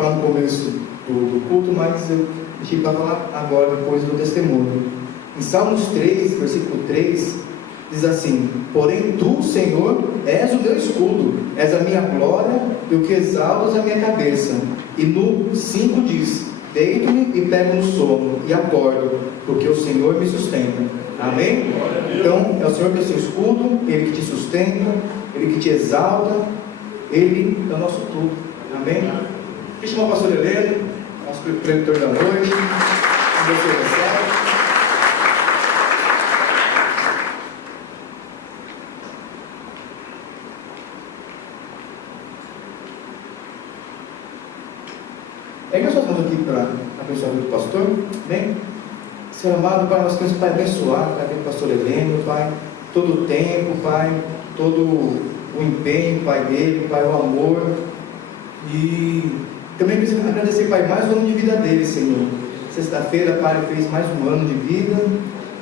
falar no começo do culto, mas eu deixei para falar agora, depois do testemunho. Em Salmos 3, versículo 3, diz assim: porém tu, Senhor, és o meu escudo, és a minha glória e o que exaltas a minha cabeça. E no 5 diz: deito-me e pego no sono e acordo, porque o Senhor me sustenta. Amém? Então é o Senhor que é o seu escudo, Ele que te sustenta, Ele que te exalta, Ele é o nosso tudo. Amém? Deixa eu chamar o pastor Heleno, nosso preletor da noite. Você recebe. Pega as suas mãos aqui para abençoar o pastor. Amém? Senhor amado, Pai, nós queremos, Pai, abençoar, Pai, o pastor Heleno, Pai, todo o tempo, Pai, todo o empenho, Pai, dele, Pai, o amor. E também queremos agradecer, Pai, mais um ano de vida dele, Senhor. Sexta-feira, Pai, ele fez mais um ano de vida.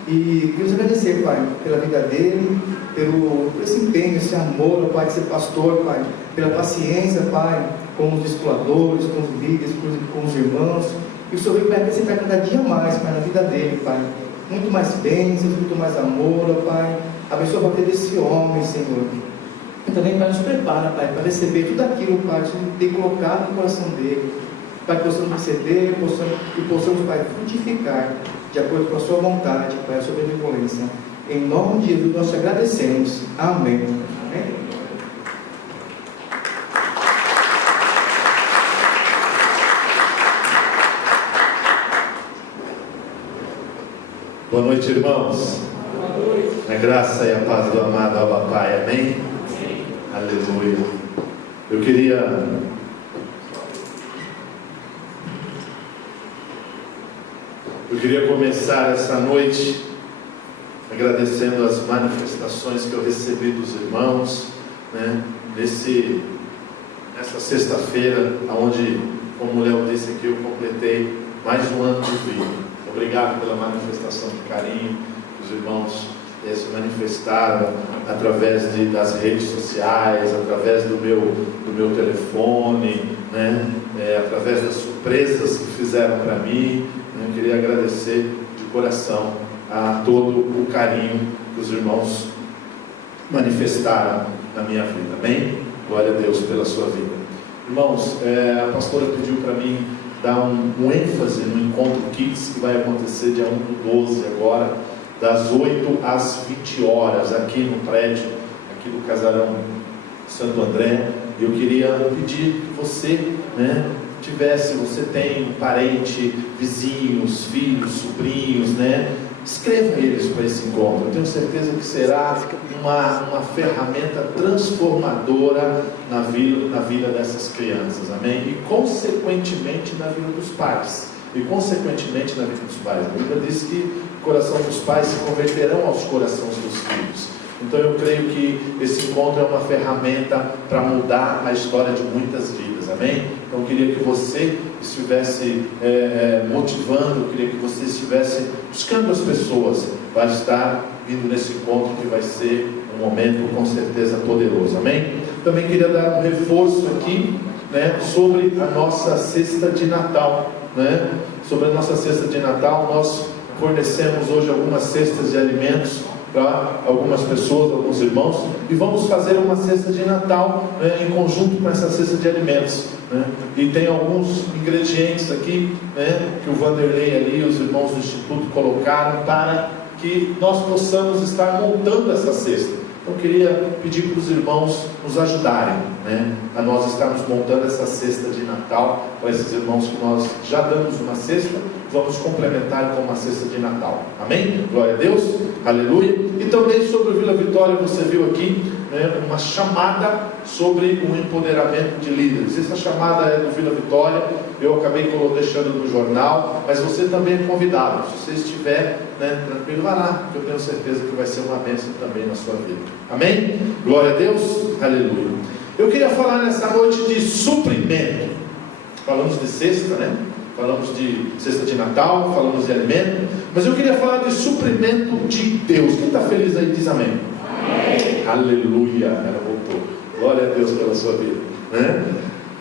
E queremos agradecer, Pai, pela vida dele, por esse empenho, esse amor, Pai, de ser pastor, Pai, pela paciência, Pai, com os discipuladores, com os líderes, com os irmãos. E o Senhor veio para acrescentar cada dia mais, Pai, na vida dele, Pai. Muito mais bênçãos, muito mais amor, Pai. Abençoa a vida desse homem, Senhor. E também, Pai, nos prepara, Pai, para receber tudo aquilo, Pai, que o Senhor tem colocado no coração dele. Pai, que possamos receber e possamos, Pai, frutificar de acordo com a sua vontade, Pai, a sua benevolência. Em nome de Jesus, nós te agradecemos. Amém. Amém. Boa noite, irmãos. Boa noite. A graça e a paz do amado Abba Pai, amém? Amém. Aleluia. Eu queria começar essa noite agradecendo as manifestações que eu recebi dos irmãos, né? Nessa sexta-feira, onde, como o Léo disse aqui, eu completei mais um ano de vida. Obrigado pela manifestação de carinho que os irmãos se manifestaram através das redes sociais, através do meu telefone, né? Através das surpresas que fizeram para mim. Eu queria agradecer de coração a todo o carinho que os irmãos manifestaram na minha vida. Amém? Glória a Deus pela sua vida. Irmãos, a pastora pediu para mim dar um ênfase no Encontro Kids, que vai acontecer dia 1/12 agora, das 8 às 20 horas, aqui no prédio, aqui do Casarão Santo André. E eu queria pedir que você, né, você tem um parente, vizinhos, filhos, sobrinhos, né? Escreva eles para esse encontro. Eu tenho certeza que será uma ferramenta transformadora na vida dessas crianças, amém? E consequentemente na vida dos pais. A Bíblia diz que o coração dos pais se converterão aos corações dos filhos. Então eu creio que esse encontro é uma ferramenta para mudar a história de muitas vidas, amém? Então eu queria que você estivesse motivando, eu queria que você estivesse buscando as pessoas para estar vindo nesse encontro, que vai ser um momento com certeza poderoso, amém? Também queria dar um reforço aqui, né, sobre a nossa cesta de Natal, né? Sobre a nossa cesta de Natal, nós fornecemos hoje algumas cestas de alimentos para algumas pessoas, alguns irmãos, e vamos fazer uma cesta de Natal, né, em conjunto com essa cesta de alimentos, né? E tem alguns ingredientes aqui, né, que o Vanderlei ali, os irmãos do Instituto colocaram para que nós possamos estar montando essa cesta. Então eu queria pedir para os irmãos nos ajudarem, né, a nós estarmos montando essa cesta de Natal para esses irmãos que nós já damos uma cesta, vamos complementar com uma cesta de Natal, amém? Glória a Deus, aleluia. E também sobre o Vila Vitória, você viu aqui, né, uma chamada sobre o empoderamento de líderes. Essa chamada é do Vila Vitória, eu acabei deixando no jornal, mas você também é convidado. Se você estiver, né, tranquilo, vá lá, que eu tenho certeza que vai ser uma bênção também na sua vida, amém? Glória a Deus, aleluia. Eu queria falar nessa noite de suprimento. Falamos de cesta, né? Falamos de cesta de Natal, falamos de alimento, mas eu queria falar de suprimento de Deus. Quem está feliz aí diz amém. Amém. Aleluia, ela voltou. Glória a Deus pela sua vida, né?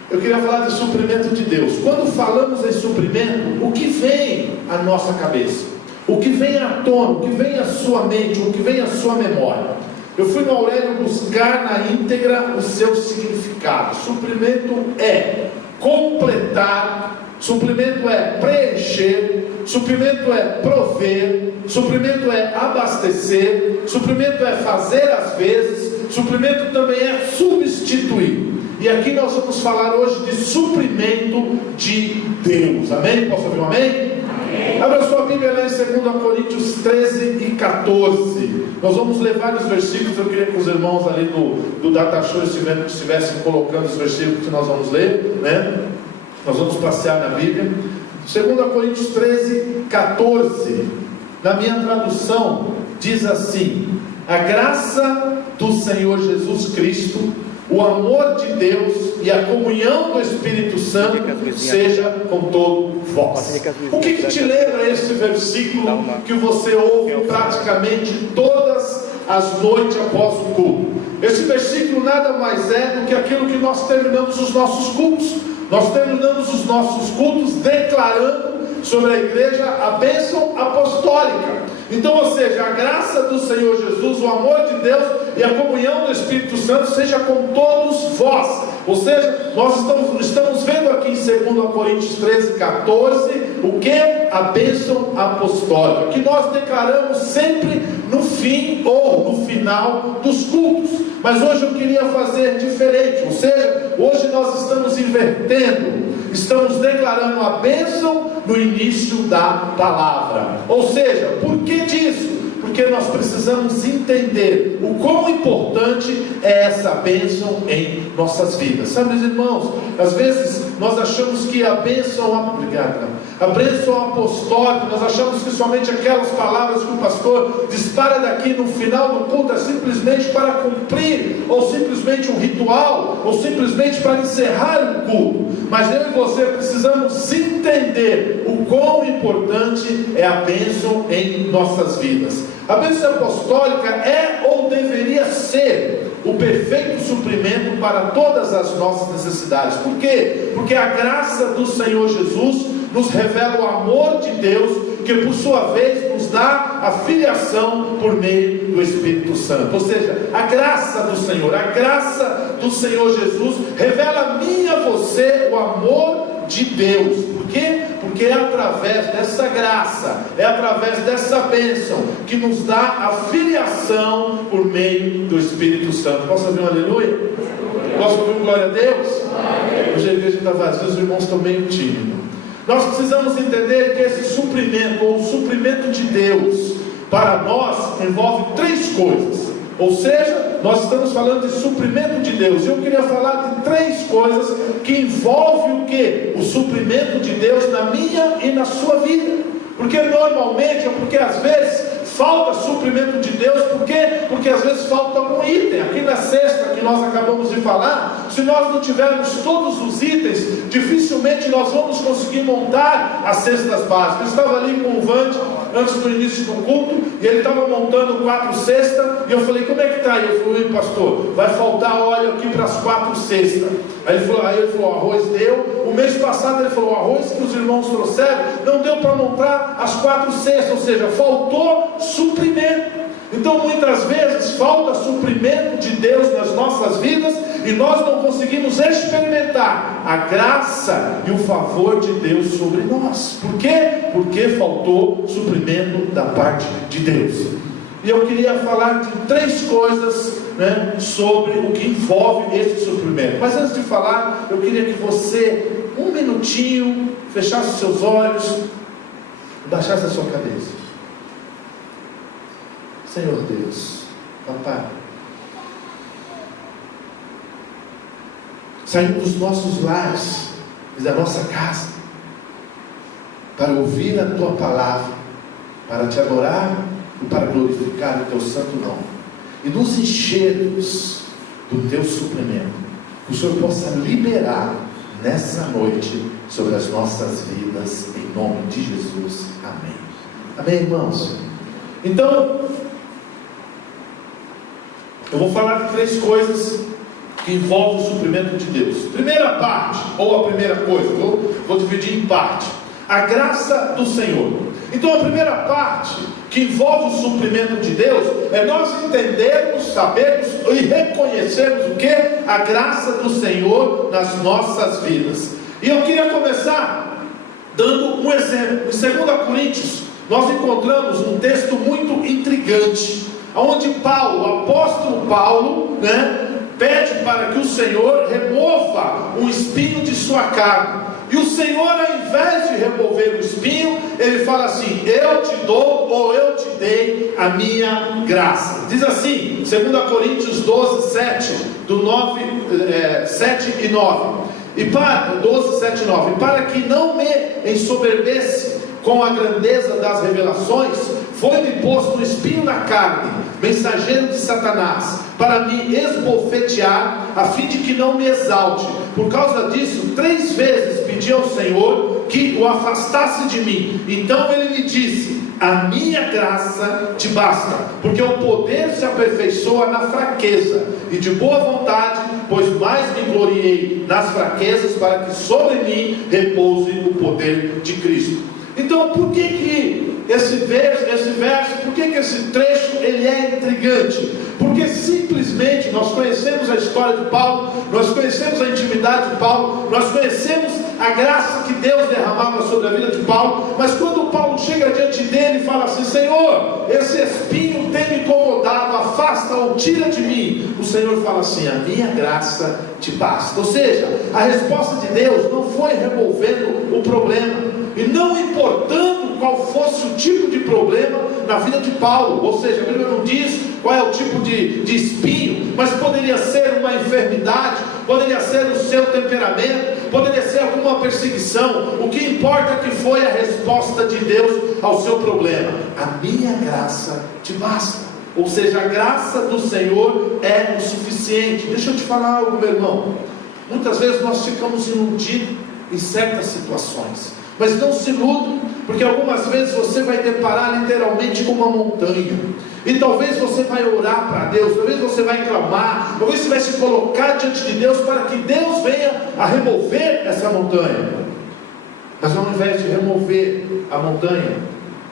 Eu queria falar de suprimento de Deus. Quando falamos em suprimento, o que vem à nossa cabeça? O que vem à tona? O que vem à sua mente? O que vem à sua memória? Eu fui no Aurélio buscar na íntegra o seu significado. Suprimento é completar, suprimento é preencher, suprimento é prover, suprimento é abastecer, suprimento é fazer às vezes, suprimento também é substituir. E aqui nós vamos falar hoje de suprimento de Deus. Amém? Posso ouvir um amém? Amém. Abra sua Bíblia lá em 2 Coríntios 13 e 14. Nós vamos ler vários versículos. Eu queria que os irmãos ali do Data Show estivessem colocando os versículos que nós vamos ler, né? Nós vamos passear na Bíblia. 2 Coríntios 13, 14. Na minha tradução diz assim: a graça do Senhor Jesus Cristo, o amor de Deus e a comunhão do Espírito Santo seja com todo vós. O que te lembra esse versículo que você ouve praticamente todas as noites após o culto? Esse versículo nada mais é do que aquilo que nós terminamos os nossos cultos. Nós terminamos os nossos cultos declarando sobre a igreja a bênção apostólica. Então, ou seja, a graça do Senhor Jesus, o amor de Deus e a comunhão do Espírito Santo seja com todos vós. Ou seja, nós estamos vendo aqui em 2 Coríntios 13, 14, o que? A bênção apostólica, que nós declaramos sempre no fim ou no final dos cultos. Mas hoje eu queria fazer diferente, ou seja, hoje nós estamos invertendo, estamos declarando a bênção no início da palavra. Ou seja, por que disso? Porque nós precisamos entender o quão importante é essa bênção em nossas vidas. Sabe, meus irmãos, às vezes nós achamos que a bênção, a bênção apostólica, nós achamos que somente aquelas palavras que o pastor dispara daqui no final do culto é simplesmente para cumprir, ou simplesmente um ritual, ou simplesmente para encerrar o culto. Mas eu e você precisamos entender o quão importante é a bênção em nossas vidas. A bênção apostólica é ou deveria ser o perfeito suprimento para todas as nossas necessidades. Por quê? Porque a graça do Senhor Jesus nos revela o amor de Deus, que por sua vez nos dá a filiação por meio do Espírito Santo. Ou seja, a graça do Senhor Jesus revela a mim e a você o amor de Deus. Por quê? Porque é através dessa graça, é através dessa bênção que nos dá a filiação por meio do Espírito Santo. Posso ouvir um aleluia? Posso ouvir um glória a Deus? Hoje a igreja está vazia, os irmãos estão meio tímidos. Nós precisamos entender que esse suprimento, ou o suprimento de Deus para nós, envolve três coisas. Ou seja, nós estamos falando de suprimento de Deus. Eu queria falar de três coisas que envolvem o quê? O suprimento de Deus na minha e na sua vida. Porque normalmente, ou porque às vezes falta suprimento de Deus. Por quê? Porque às vezes falta algum item. Aqui na cesta que nós acabamos de falar, se nós não tivermos todos os itens, dificilmente nós vamos conseguir montar as cestas básicas. Eu estava ali com o Vande antes do início do culto, e ele estava montando 4 cestas, e eu falei: como é que está? Ele falou: pastor, vai faltar óleo aqui para as 4 cestas. Aí ele falou: o arroz deu. O mês passado ele falou: o arroz que os irmãos trouxeram não deu para montar as 4 cestas, ou seja, faltou suprimento. Então muitas vezes falta suprimento de Deus nas nossas vidas, e nós não conseguimos experimentar a graça e o favor de Deus sobre nós. Por quê? Porque faltou suprimento da parte de Deus. E eu queria falar de 3 coisas, sobre o que envolve esse suprimento. Mas antes de falar, eu queria que você, um minutinho, fechasse os seus olhos, baixasse a sua cabeça. Senhor Deus, Papai, saímos dos nossos lares e da nossa casa para ouvir a Tua palavra, para Te adorar e para glorificar o Teu santo nome, e nos enchermos do Teu suprimento, que o Senhor possa liberar nessa noite sobre as nossas vidas, em nome de Jesus. Amém. Amém, irmãos? Então, eu vou falar de 3 coisas que envolve o suprimento de Deus. Primeira parte, ou a primeira coisa, vou dividir em parte: a graça do Senhor. Então a primeira parte, que envolve o suprimento de Deus, é nós entendermos, sabermos e reconhecermos o que? A graça do Senhor nas nossas vidas. E eu queria começar dando um exemplo. Em 2 Coríntios, nós encontramos um texto muito intrigante, onde Paulo, o apóstolo Paulo, pede para que o Senhor remova o espinho de sua carne. E o Senhor, ao invés de remover o espinho, Ele fala assim: eu te dou, ou eu te dei a minha graça. Diz assim, 2 Coríntios 12, 7, 7 e 9. 12, 7 e 9. Para que não me ensoberbece com a grandeza das revelações, foi-me posto um espinho na carne, mensageiro de Satanás, para me esbofetear, a fim de que não me exalte. Por causa disso, 3 vezes pedi ao Senhor que o afastasse de mim. Então Ele me disse: a minha graça te basta, porque o poder se aperfeiçoa na fraqueza. E de boa vontade, pois mais me gloriei nas fraquezas, para que sobre mim repouse o poder de Cristo. Então, por que esse verso, por que esse trecho ele é intrigante? Porque simplesmente nós conhecemos a história de Paulo, nós conhecemos a intimidade de Paulo, nós conhecemos a graça que Deus derramava sobre a vida de Paulo, mas quando Paulo chega diante dele e fala assim: Senhor, esse espinho tem me incomodado, afasta ou tira de mim, o Senhor fala assim: a minha graça te basta. Ou seja, a resposta de Deus não foi removendo o problema, e não importando qual fosse o tipo de problema na vida de Paulo. Ou seja, a Bíblia não diz qual é o tipo de espinho, mas poderia ser uma enfermidade, poderia ser o seu temperamento, poderia ser alguma perseguição. O que importa é que foi a resposta de Deus ao seu problema: a minha graça te basta. Ou seja, a graça do Senhor é o suficiente. Deixa eu te falar algo, meu irmão. Muitas vezes nós ficamos iludidos em certas situações, mas não se iludam, porque algumas vezes você vai deparar literalmente com uma montanha, e talvez você vai orar para Deus, talvez você vai clamar, talvez você vai se colocar diante de Deus para que Deus venha a remover essa montanha. Mas ao invés de remover a montanha,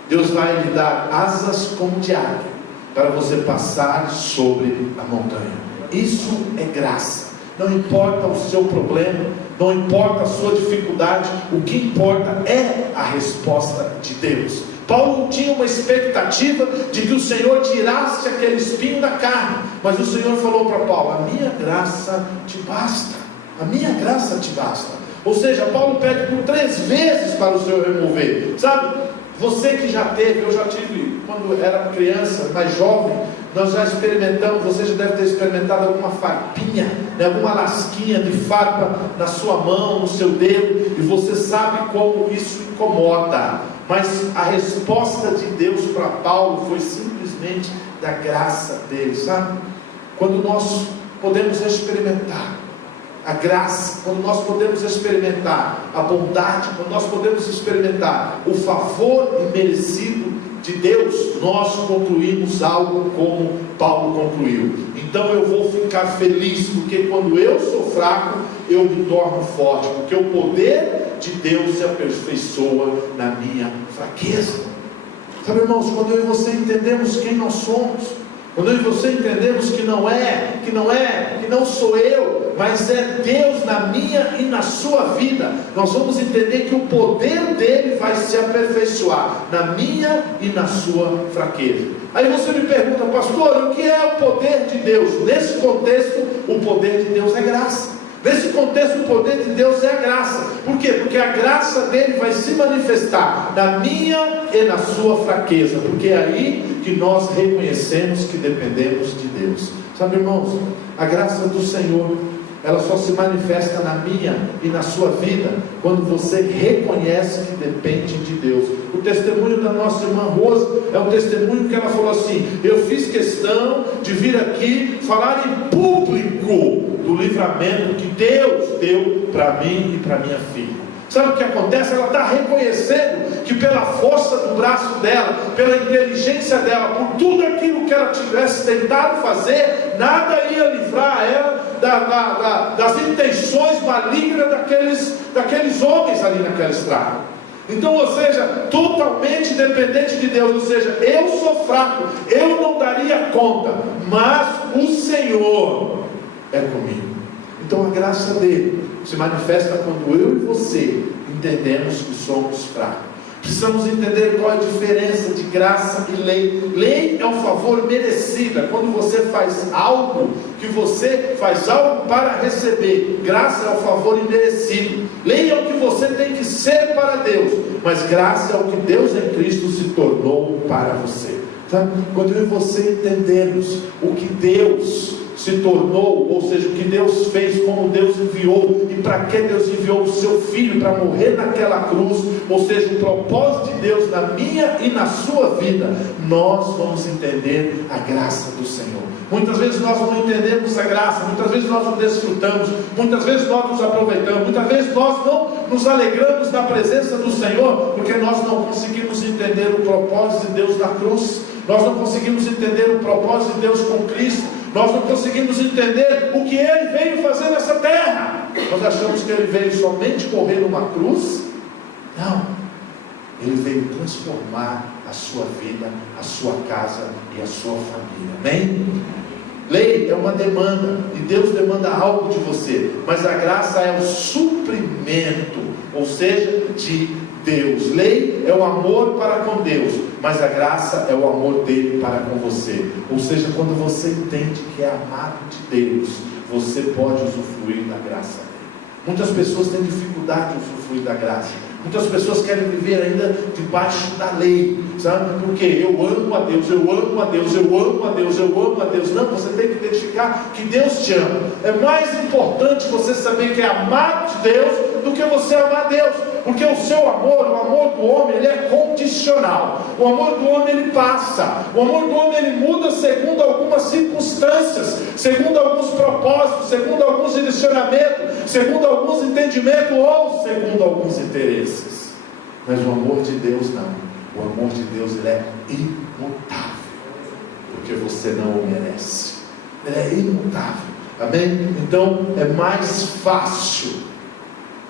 Deus vai lhe dar asas como de águia, para você passar sobre a montanha. Isso é graça. Não importa o seu problema, não importa a sua dificuldade, o que importa é a resposta de Deus. Paulo tinha uma expectativa de que o Senhor tirasse aquele espinho da carne, mas o Senhor falou para Paulo: a minha graça te basta, a minha graça te basta. Ou seja, Paulo pede por 3 vezes para o Senhor remover. Sabe, você que já teve, eu já tive quando era criança, mais jovem, nós já experimentamos, você já deve ter experimentado alguma farpinha, alguma lasquinha de farpa na sua mão, no seu dedo, e você sabe como isso incomoda. Mas a resposta de Deus para Paulo foi simplesmente da graça dele, sabe? Quando nós podemos experimentar a graça, quando nós podemos experimentar a bondade, quando nós podemos experimentar o favor imerecido de Deus, nós concluímos algo como Paulo concluiu. Então eu vou ficar feliz, porque quando eu sou fraco, eu me torno forte, porque o poder de Deus se aperfeiçoa na minha fraqueza. Sabe, irmãos, quando eu e você entendemos quem nós somos, quando eu e você entendemos que não sou eu, mas é Deus na minha e na sua vida, nós vamos entender que o poder dele vai se aperfeiçoar na minha e na sua fraqueza. Aí você me pergunta: pastor, o que é o poder de Deus? Nesse contexto, o poder de Deus é graça. Nesse contexto, o poder de Deus é a graça. Por quê? Porque a graça dele vai se manifestar na minha e na sua fraqueza, porque é aí que nós reconhecemos que dependemos de Deus. Sabe, irmãos, a graça do Senhor, ela só se manifesta na minha e na sua vida quando você reconhece que depende de Deus. O testemunho da nossa irmã Rosa é um testemunho que ela falou assim: eu fiz questão de vir aqui falar em público do livramento que Deus deu para mim e para minha filha. Sabe o que acontece? Ela está reconhecendo que pela força do braço dela, pela inteligência dela, por tudo aquilo que ela tivesse tentado fazer, nada ia livrar ela da das intenções malignas daqueles homens ali naquela estrada. Então, ou seja, totalmente dependente de Deus. Ou seja, eu sou fraco, eu não daria conta, mas o Senhor é comigo. Então a graça dele se manifesta quando eu e você entendemos que somos fracos. Precisamos entender qual é a diferença de graça e lei. Lei é um favor merecido, é quando você faz algo, que você faz algo para receber. Graça é o favor imerecido. Lei é o que você tem que ser para Deus, mas graça é o que Deus em Cristo se tornou para você. Tá? Quando eu e você entendemos o que Deus se tornou, ou seja, o que Deus fez, como Deus enviou, e para que Deus enviou o seu Filho para morrer naquela cruz, ou seja, o propósito de Deus na minha e na sua vida, nós vamos entender a graça do Senhor. Muitas vezes nós não entendemos a graça, muitas vezes nós não desfrutamos, muitas vezes nós nos aproveitamos, muitas vezes nós não nos alegramos na presença do Senhor, porque nós não conseguimos entender o propósito de Deus na cruz, nós não conseguimos entender o propósito de Deus com Cristo, nós não conseguimos entender o que Ele veio fazer nessa terra. Nós achamos que Ele veio somente morrer numa cruz. Não, Ele veio transformar a sua vida, a sua casa e a sua família. Amém? Lei é uma demanda, e Deus demanda algo de você, mas a graça é o suprimento, ou seja, de Deus. Lei é o amor para com Deus, mas a graça é o amor dele para com você. Ou seja, quando você entende que é amado de Deus, você pode usufruir da graça dele. Muitas pessoas têm dificuldade de usufruir da graça. Muitas pessoas querem viver ainda debaixo da lei, sabe? Porque eu amo a Deus, eu amo a Deus, eu amo a Deus, eu amo a Deus. Não, você tem que identificar que Deus te ama. É mais importante você saber que é amado de Deus do que você amar a Deus. Porque o seu amor, o amor do homem, ele é condicional. O amor do homem, ele passa. O amor do homem, ele muda segundo algumas circunstâncias, segundo alguns propósitos, segundo alguns direcionamentos, segundo alguns entendimentos ou segundo alguns interesses. Mas o amor de Deus não. O amor de Deus, ele é imutável, porque você não o merece. Ele é imutável. Amém? Então é mais fácil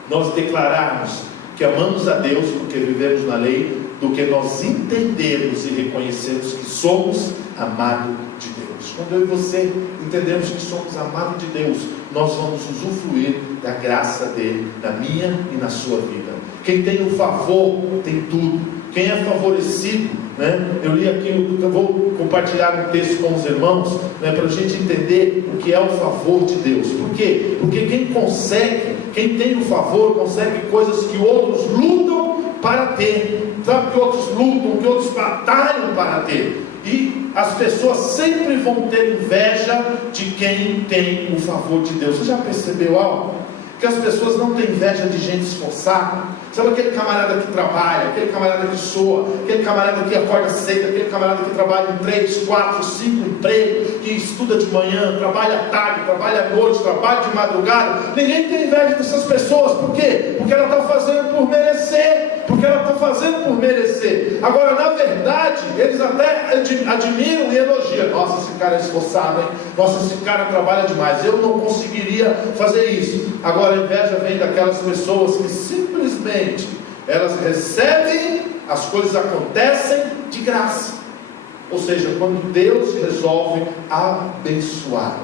nós declararmos que amamos a Deus porque vivemos na lei, do que nós entendermos e reconhecermos que somos amados de Deus. Quando eu e você entendemos que somos amados de Deus, nós vamos usufruir da graça dele, na minha e na sua vida. Quem tem o favor tem tudo. Quem é favorecido, né? Eu li aqui, eu vou compartilhar um texto com os irmãos, né, para a gente entender o que é o favor de Deus. Por quê? Porque quem consegue, quem tem o favor, consegue coisas que outros lutam para ter. Sabe que outros lutam, que outros batalham para ter. E as pessoas sempre vão ter inveja de quem tem o favor de Deus. Você já percebeu algo? Que as pessoas não têm inveja de gente esforçada. Sabe aquele camarada que trabalha, aquele camarada que soa, aquele camarada que acorda cedo, aquele camarada que trabalha em 3, 4, 5 empregos, que estuda de manhã, trabalha à tarde, trabalha à noite, trabalha de madrugada. Ninguém tem inveja dessas pessoas. Por quê? Porque ela está fazendo por merecer. Porque ela está fazendo por merecer. Agora, na verdade, eles até admiram e elogiam. Nossa, esse cara é esforçado, hein? Nossa, esse cara trabalha demais. Eu não conseguiria fazer isso. Agora, a inveja vem daquelas pessoas que simplesmente elas recebem, as coisas acontecem de graça. Ou seja, quando Deus resolve abençoar,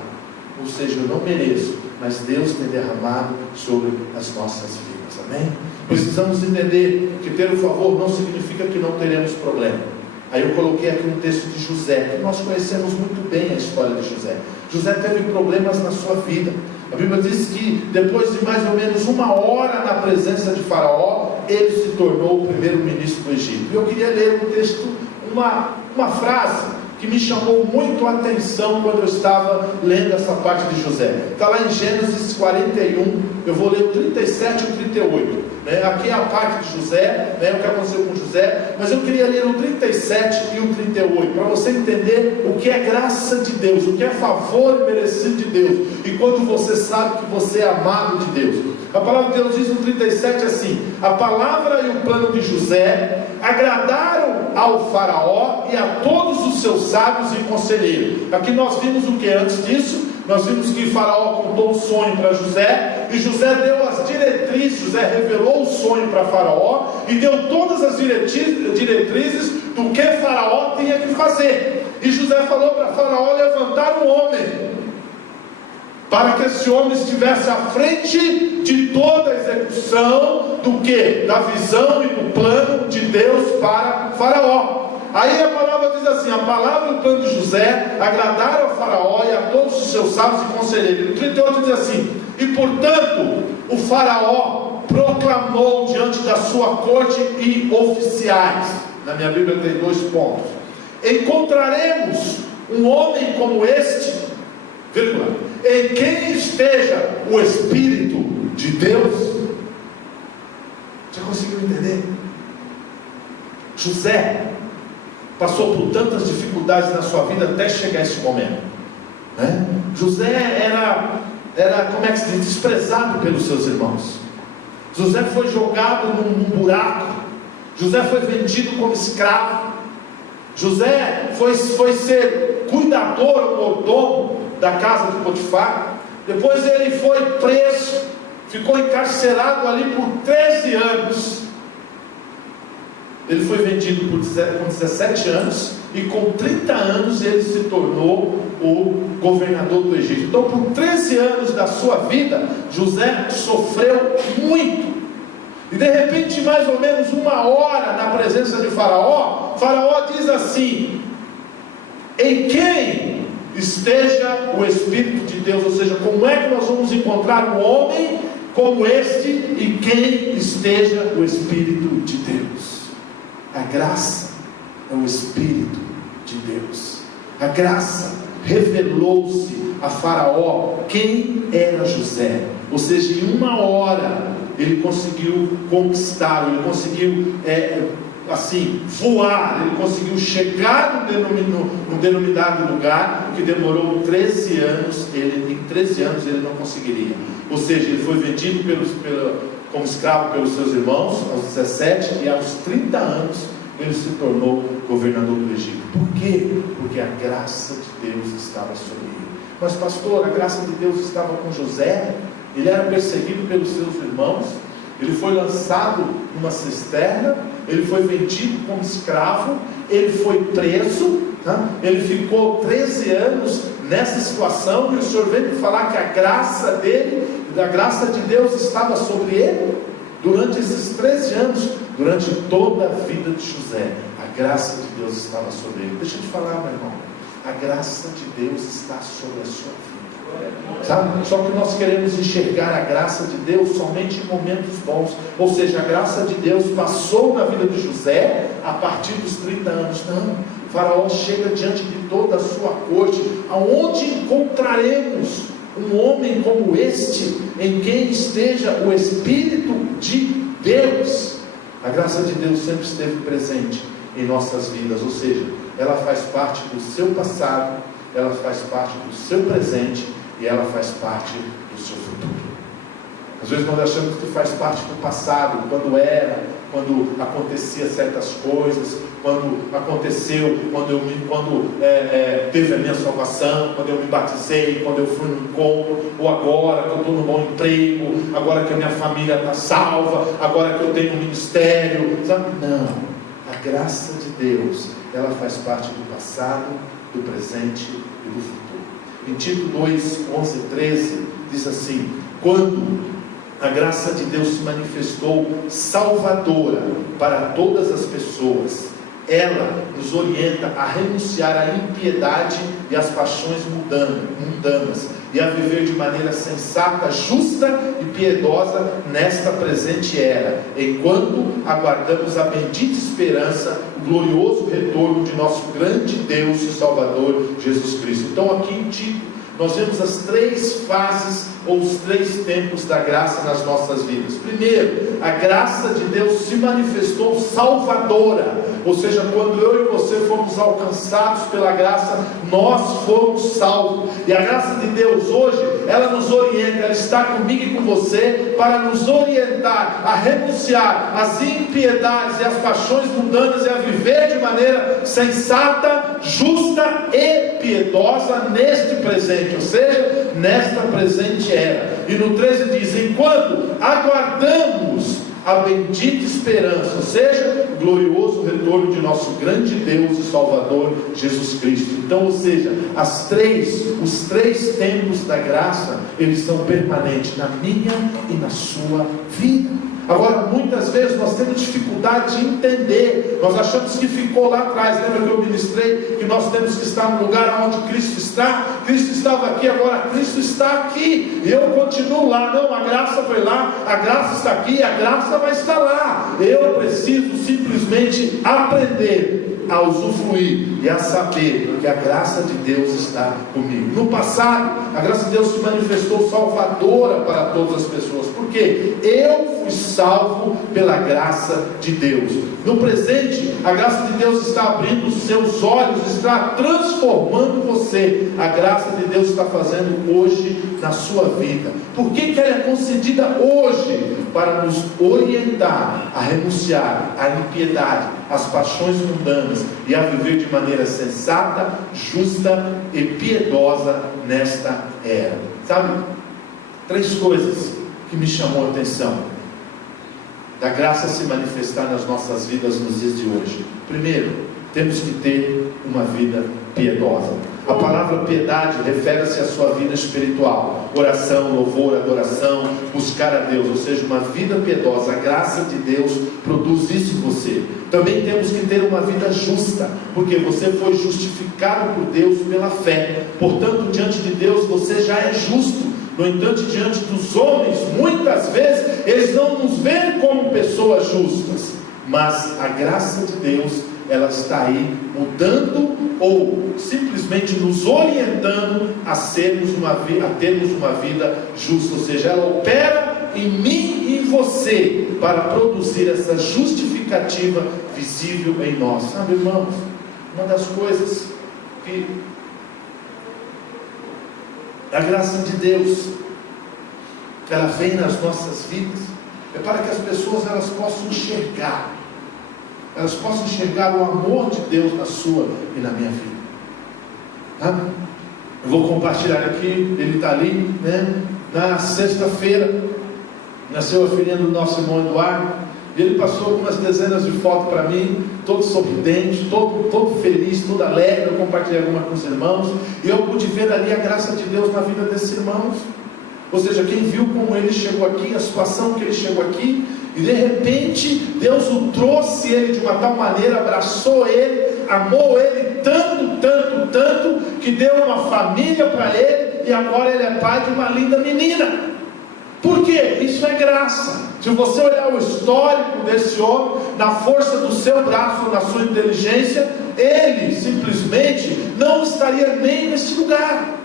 ou seja, eu não mereço, mas Deus tem derramado sobre as nossas vidas. Amém? Precisamos entender que ter o favor não significa que não teremos problema. Aí eu coloquei aqui um texto de José, que nós conhecemos muito bem a história de José. José teve problemas na sua vida. A Bíblia diz que depois de mais ou menos 1 hora na presença de Faraó, ele se tornou o primeiro ministro do Egito. E eu queria ler um texto, uma frase que me chamou muito a atenção quando eu estava lendo essa parte de José. Está lá em Gênesis 41, eu vou ler o 37 e o 38. Aqui é a parte de José, o que aconteceu com José, mas eu queria ler o 37 e o 38, para você entender o que é graça de Deus, o que é favor merecido de Deus, e quando você sabe que você é amado de Deus. A palavra de Deus diz no 37 assim: a palavra e o plano de José agradaram ao Faraó e a todos os seus sábios e conselheiros. Aqui nós vimos o que antes disso? Nós vimos que Faraó contou os sonho para José, e José deu as diretrizes, José revelou o sonho para Faraó, e deu todas as diretrizes do que Faraó tinha que fazer. E José falou para Faraó levantar um homem, para que esse homem estivesse à frente de toda a execução do que? Da visão e do plano de Deus para Faraó. Aí a palavra diz assim: a palavra e o plano de José agradaram a Faraó e a todos os seus sábios e conselheiros. No 38 diz assim: e portanto o Faraó proclamou diante da sua corte e oficiais. Na minha Bíblia tem 2 pontos: encontraremos um homem como este, vírgula, em quem esteja o Espírito de Deus. Já conseguiu entender? José passou por tantas dificuldades na sua vida até chegar a esse momento, né? José era, como é que se diz, desprezado pelos seus irmãos. José foi jogado num buraco. José foi vendido como escravo. José foi ser cuidador, mordomo da casa de Potifar. Depois ele foi preso, ficou encarcerado ali por 13 anos. Ele foi vendido com 17 anos, e com 30 anos ele se tornou o governador do Egito. Então, por 13 anos da sua vida, José sofreu muito. E de repente, mais ou menos 1 hora na presença de Faraó, Faraó diz assim: em quem esteja o Espírito de Deus. Ou seja, como é que nós vamos encontrar um homem como este em quem esteja o Espírito de Deus? A graça é o Espírito de Deus. A graça revelou-se a Faraó quem era José. Ou seja, em 1 hora ele conseguiu conquistar, ele conseguiu assim, voar, ele conseguiu chegar no denominado lugar, que demorou 13 anos, em 13 anos ele não conseguiria. Ou seja, ele foi vendido como escravo pelos seus irmãos aos 17, e aos 30 anos ele se tornou governador do Egito. Por quê? Porque a graça de Deus estava sobre ele. Mas pastor, a graça de Deus estava com José. Ele era perseguido pelos seus irmãos, ele foi lançado numa cisterna, ele foi vendido como escravo, ele foi preso, tá? Ele ficou 13 anos nessa situação, e o Senhor veio me falar que a graça dele, a graça de Deus estava sobre ele durante esses 13 anos, durante toda a vida de José. A graça de Deus estava sobre ele. Deixa eu te falar, meu irmão, a graça de Deus está sobre a sua vida. Sabe? Só que nós queremos enxergar a graça de Deus somente em momentos bons. Ou seja, a graça de Deus passou na vida de José a partir dos 30 anos. Não, o Faraó chega diante de toda a sua corte. Aonde encontraremos um homem como este, em quem esteja o Espírito de Deus? A graça de Deus sempre esteve presente em nossas vidas. Ou seja, ela faz parte do seu passado, ela faz parte do seu presente, e ela faz parte do seu futuro. Às vezes nós achamos que faz parte do passado, quando acontecia certas coisas, quando aconteceu, quando teve a minha salvação, quando eu me batizei, quando eu fui no encontro, ou agora que eu estou no bom emprego, agora que a minha família está salva, agora que eu tenho um ministério, sabe? Não, a graça de Deus, ela faz parte do passado, do presente e do futuro. Em Tito 2, 11 e 13, diz assim: quando a graça de Deus se manifestou salvadora para todas as pessoas, ela nos orienta a renunciar à impiedade e às paixões mundanas, e a viver de maneira sensata, justa e piedosa nesta presente era, enquanto aguardamos a bendita esperança, o glorioso retorno de nosso grande Deus e Salvador Jesus Cristo. Então aqui em Tito nós vemos as 3 fases ou os 3 tempos da graça nas nossas vidas. Primeiro, a graça de Deus se manifestou salvadora, ou seja, quando eu e você fomos alcançados pela graça, nós fomos salvos. E a graça de Deus hoje, ela nos orienta, ela está comigo e com você, para nos orientar a renunciar às impiedades e às paixões mundanas, e a viver de maneira sensata, justa e piedosa neste presente, ou seja, nesta presente era. no 13 diz: enquanto aguardamos a bendita esperança, ou seja, o glorioso retorno de nosso grande Deus e Salvador Jesus Cristo. Então, ou seja, os três tempos da graça, eles são permanentes na minha e na sua vida. Agora, muitas vezes nós temos dificuldade de entender. Nós achamos que ficou lá atrás. Lembra que eu ministrei que nós temos que estar no lugar onde Cristo está? Cristo estava aqui, agora Cristo está aqui. E eu continuo lá. Não, a graça foi lá, a graça está aqui, a graça vai estar lá. Eu preciso simplesmente aprender a usufruir e a saber que a graça de Deus está comigo. No passado, a graça de Deus se manifestou salvadora para todas as pessoas, porque eu fui salvo pela graça de Deus. No presente, a graça de Deus está abrindo os seus olhos, está transformando você. A graça de Deus está fazendo hoje na sua vida. Por que ela é concedida hoje? Para nos orientar a renunciar à impiedade, às paixões mundanas e a viver de maneira sensata, justa e piedosa nesta era. Sabe? 3 coisas que me chamou a atenção da graça se manifestar nas nossas vidas nos dias de hoje. Primeiro, temos que ter uma vida piedosa. A palavra piedade refere-se à sua vida espiritual: oração, louvor, adoração, buscar a Deus, ou seja, uma vida piedosa. A graça de Deus produz isso em você. Também temos que ter uma vida justa, porque você foi justificado por Deus pela fé. Portanto, diante de Deus você já é justo. No entanto, diante dos homens, muitas vezes eles não nos veem como pessoas justas, mas a graça de Deus, ela está aí mudando ou simplesmente nos orientando a termos uma vida justa. Ou seja, ela opera em mim e em você para produzir essa justificativa visível em nós. Sabe, irmãos, uma das coisas que a graça de Deus, ela vem nas nossas vidas, é para que as pessoas elas possam enxergar o amor de Deus na sua e na minha vida. Tá? Eu vou compartilhar aqui, ele está ali, né? Na sexta-feira, nasceu a filhinha do nosso irmão Eduardo, e ele passou algumas dezenas de fotos para mim, todo sorridente, todo feliz, todo alegre. Eu compartilhei alguma com os irmãos, e eu pude ver ali a graça de Deus na vida desses irmãos. Ou seja, quem viu como ele chegou aqui, a situação que ele chegou aqui, e de repente Deus o trouxe ele de uma tal maneira, abraçou ele, amou ele tanto, que deu uma família para ele, e agora ele é pai de uma linda menina. Por quê? Isso é graça. Se você olhar o histórico desse homem, na força do seu braço, na sua inteligência, ele simplesmente não estaria nem nesse lugar.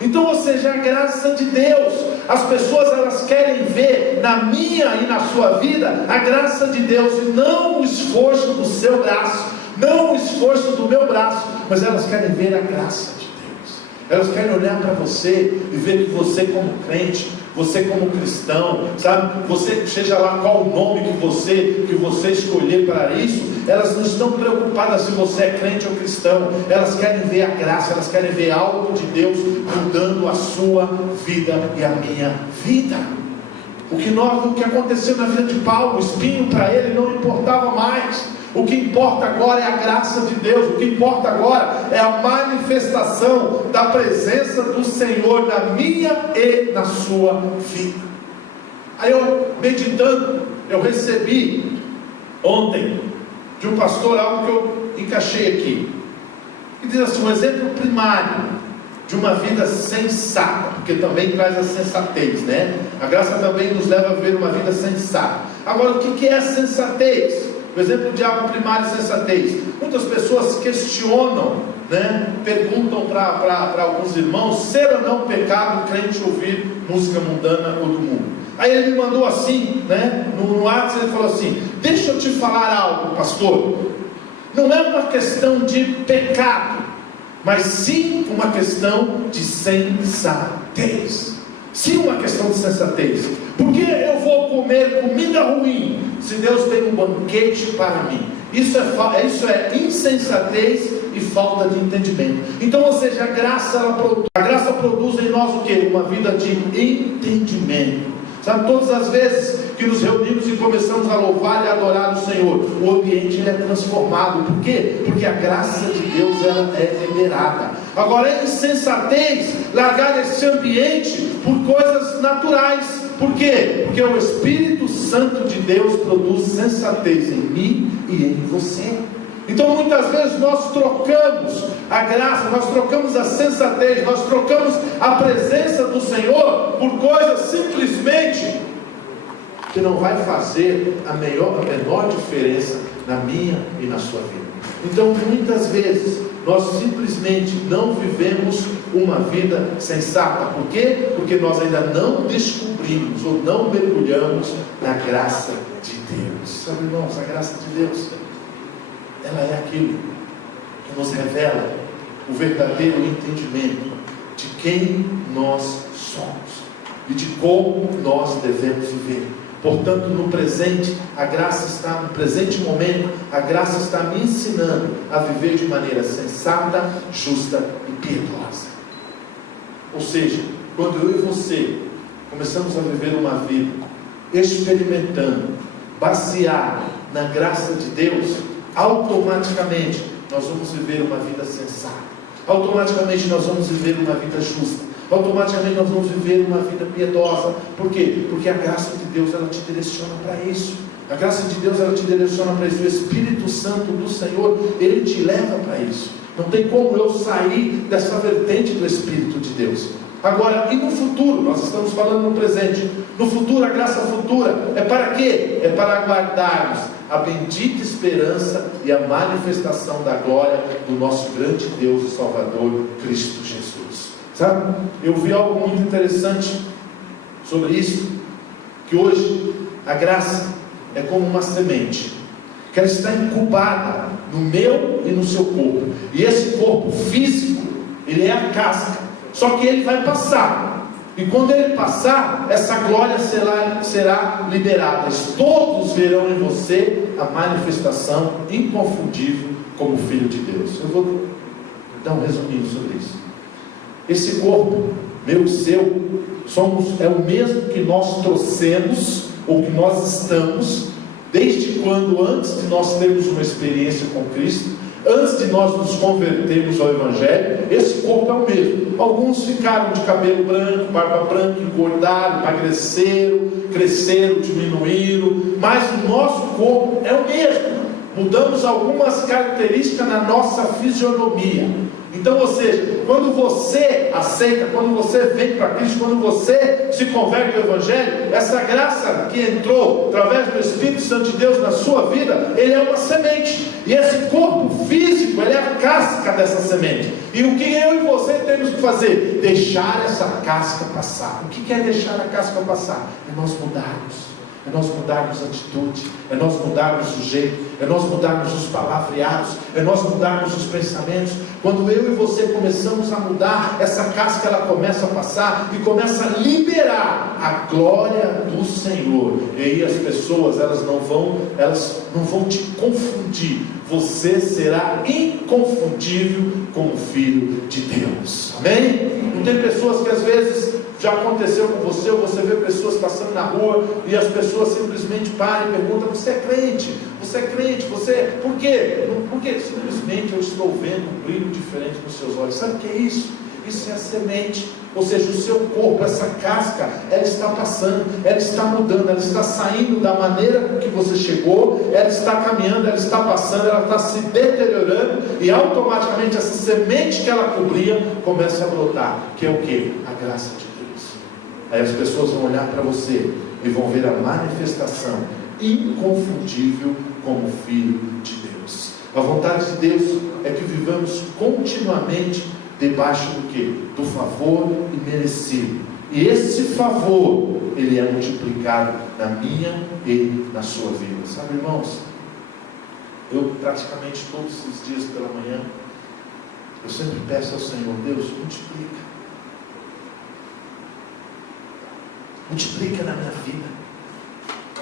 Então, ou seja, a graça de Deus. As pessoas elas querem ver na minha e na sua vida a graça de Deus, e não o esforço do seu braço, não o esforço do meu braço, mas elas querem ver a graça de Deus. Elas querem olhar para você e ver que você como crente, você como cristão, sabe? Você, seja lá qual o nome que você escolher para isso, elas não estão preocupadas se você é crente ou cristão. Elas querem ver a graça, elas querem ver algo de Deus mudando a sua vida e a minha vida. O que aconteceu na vida de Paulo, o espinho para ele não importava mais. O que importa agora é a graça de Deus. O que importa agora é a manifestação da presença do Senhor na minha e na sua vida. Aí eu, meditando, eu recebi ontem de um pastor algo que eu encaixei aqui, e diz assim: um exemplo primário de uma vida sensata, porque também traz a sensatez, né? A graça também nos leva a viver uma vida sensata. Agora, o que é a sensatez? O exemplo de algo primário é sensatez. Muitas pessoas questionam, né? Perguntam para alguns irmãos: ser ou não pecado crente ouvir música mundana ou do mundo? Aí ele me mandou assim, né? No WhatsApp ele falou assim: deixa eu te falar algo, pastor. Não é uma questão de pecado, mas sim uma questão de sensatez. Sim, uma questão de sensatez. Por que eu vou comer comida ruim se Deus tem um banquete para mim? Isso é insensatez e falta de entendimento. Então, ou seja, a graça produz em nós o quê? Uma vida de entendimento. Sabe, todas as vezes que nos reunimos e começamos a louvar e adorar o Senhor, o ambiente ele é transformado. Por quê? Porque a graça de Deus ela é liberada. Agora é insensatez largar esse ambiente por coisas naturais. Por quê? Porque o Espírito Santo de Deus produz sensatez em mim e em você. Então muitas vezes nós trocamos a graça, nós trocamos a sensatez, nós trocamos a presença do Senhor por coisas simplesmente que não vai fazer a menor diferença na minha e na sua vida. Então muitas vezes nós simplesmente não vivemos uma vida sensata. Por quê? Porque nós ainda não descobrimos ou não mergulhamos na graça de Deus. Sabe, irmãos, a graça de Deus, ela é aquilo que nos revela o verdadeiro entendimento de quem nós somos e de como nós devemos viver. Portanto, no presente, a graça está, no presente momento, a graça está me ensinando a viver de maneira sensata, justa e piedosa. Ou seja, quando eu e você começamos a viver uma vida experimentando, baseada na graça de Deus, automaticamente nós vamos viver uma vida sensata, automaticamente nós vamos viver uma vida justa, automaticamente nós vamos viver uma vida piedosa. Por quê? Porque a graça de Deus ela te direciona para isso. A graça de Deus ela te direciona para isso. O Espírito Santo do Senhor, ele te leva para isso. Não tem como eu sair dessa vertente do Espírito de Deus. Agora, e no futuro? Nós estamos falando no presente. No futuro, a graça futura é para quê? É para aguardarmos a bendita esperança e a manifestação da glória do nosso grande Deus e Salvador, Cristo Jesus. Sabe? Eu vi algo muito interessante sobre isso, que hoje a graça é como uma semente, que ela está incubada no meu e no seu corpo, e esse corpo físico, ele é a casca, só que ele vai passar, e quando ele passar, essa glória será liberada, todos verão em você a manifestação inconfundível como Filho de Deus. Eu vou dar um resuminho sobre isso. Esse corpo, meu e seu, é o mesmo que nós trouxemos, ou que nós estamos, desde quando, antes de nós termos uma experiência com Cristo, antes de nós nos convertermos ao Evangelho, esse corpo é o mesmo. Alguns ficaram de cabelo branco, barba branca, engordaram, emagreceram, cresceram, diminuíram, mas o nosso corpo é o mesmo. Mudamos algumas características na nossa fisionomia. Então, ou seja, quando você aceita, quando você vem para Cristo, quando você se converte ao Evangelho, essa graça que entrou através do Espírito Santo de Deus na sua vida, ele é uma semente, e esse corpo físico, ele é a casca dessa semente. E o que eu e você temos que fazer? Deixar essa casca passar. O que é deixar a casca passar? É nós mudarmos. É nós mudarmos a atitude, é nós mudarmos o jeito, é nós mudarmos os palavreados, é nós mudarmos os pensamentos. Quando eu e você começamos a mudar, essa casca ela começa a passar e começa a liberar a glória do Senhor. E aí as pessoas elas não vão te confundir. Você será inconfundível como filho de Deus. Amém? Não tem pessoas que às vezes já aconteceu com você, ou você vê pessoas passando na rua e as pessoas simplesmente param e perguntam: você é crente? Você é crente? Você... Por quê? Porque simplesmente eu estou vendo um brilho diferente nos seus olhos. Sabe o que é isso? Isso é a semente. Ou seja, o seu corpo, essa casca, ela está passando, ela está mudando, ela está saindo da maneira com que você chegou, ela está caminhando, ela está passando, ela está se deteriorando, e automaticamente essa semente que ela cobria começa a brotar, que é o que? A graça de Deus. Aí as pessoas vão olhar para você e vão ver a manifestação inconfundível como Filho de Deus. A vontade de Deus é que vivamos continuamente debaixo do que? Do favor imerecido. E esse favor, ele é multiplicado na minha e na sua vida. Sabe, irmãos, eu praticamente todos os dias pela manhã, eu sempre peço ao Senhor: Deus, multiplica. Multiplica na minha vida.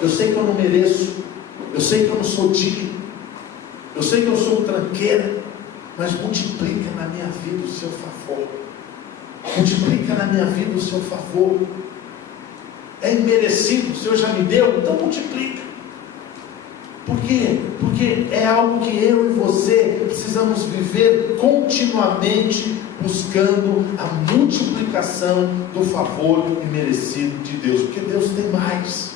Eu sei que eu não mereço, eu sei que eu não sou digno, Eu sei que eu sou um tranqueira, mas multiplica na minha vida o seu favor. Multiplica na minha vida o seu favor. É imerecido, o Senhor já me deu, então multiplica. Por quê? Porque é algo que eu e você precisamos viver continuamente, buscando a multiplicação do favor imerecido de Deus. Porque Deus tem mais.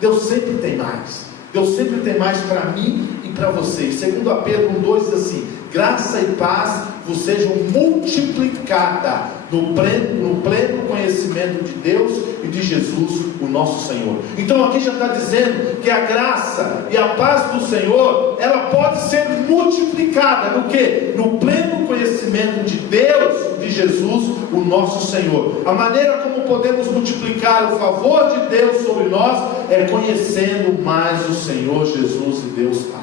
Deus sempre tem mais. Deus sempre tem mais para mim e para vocês. Segundo a Pedro 1,2 diz assim: graça e paz vos sejam multiplicada no pleno conhecimento de Deus e de Jesus, o nosso Senhor. Então aqui já está dizendo que a graça e a paz do Senhor, ela pode ser multiplicada no quê? No pleno conhecimento de Deus, de Jesus, o nosso Senhor. A maneira como podemos multiplicar o favor de Deus sobre nós é conhecendo mais o Senhor Jesus e Deus Pai.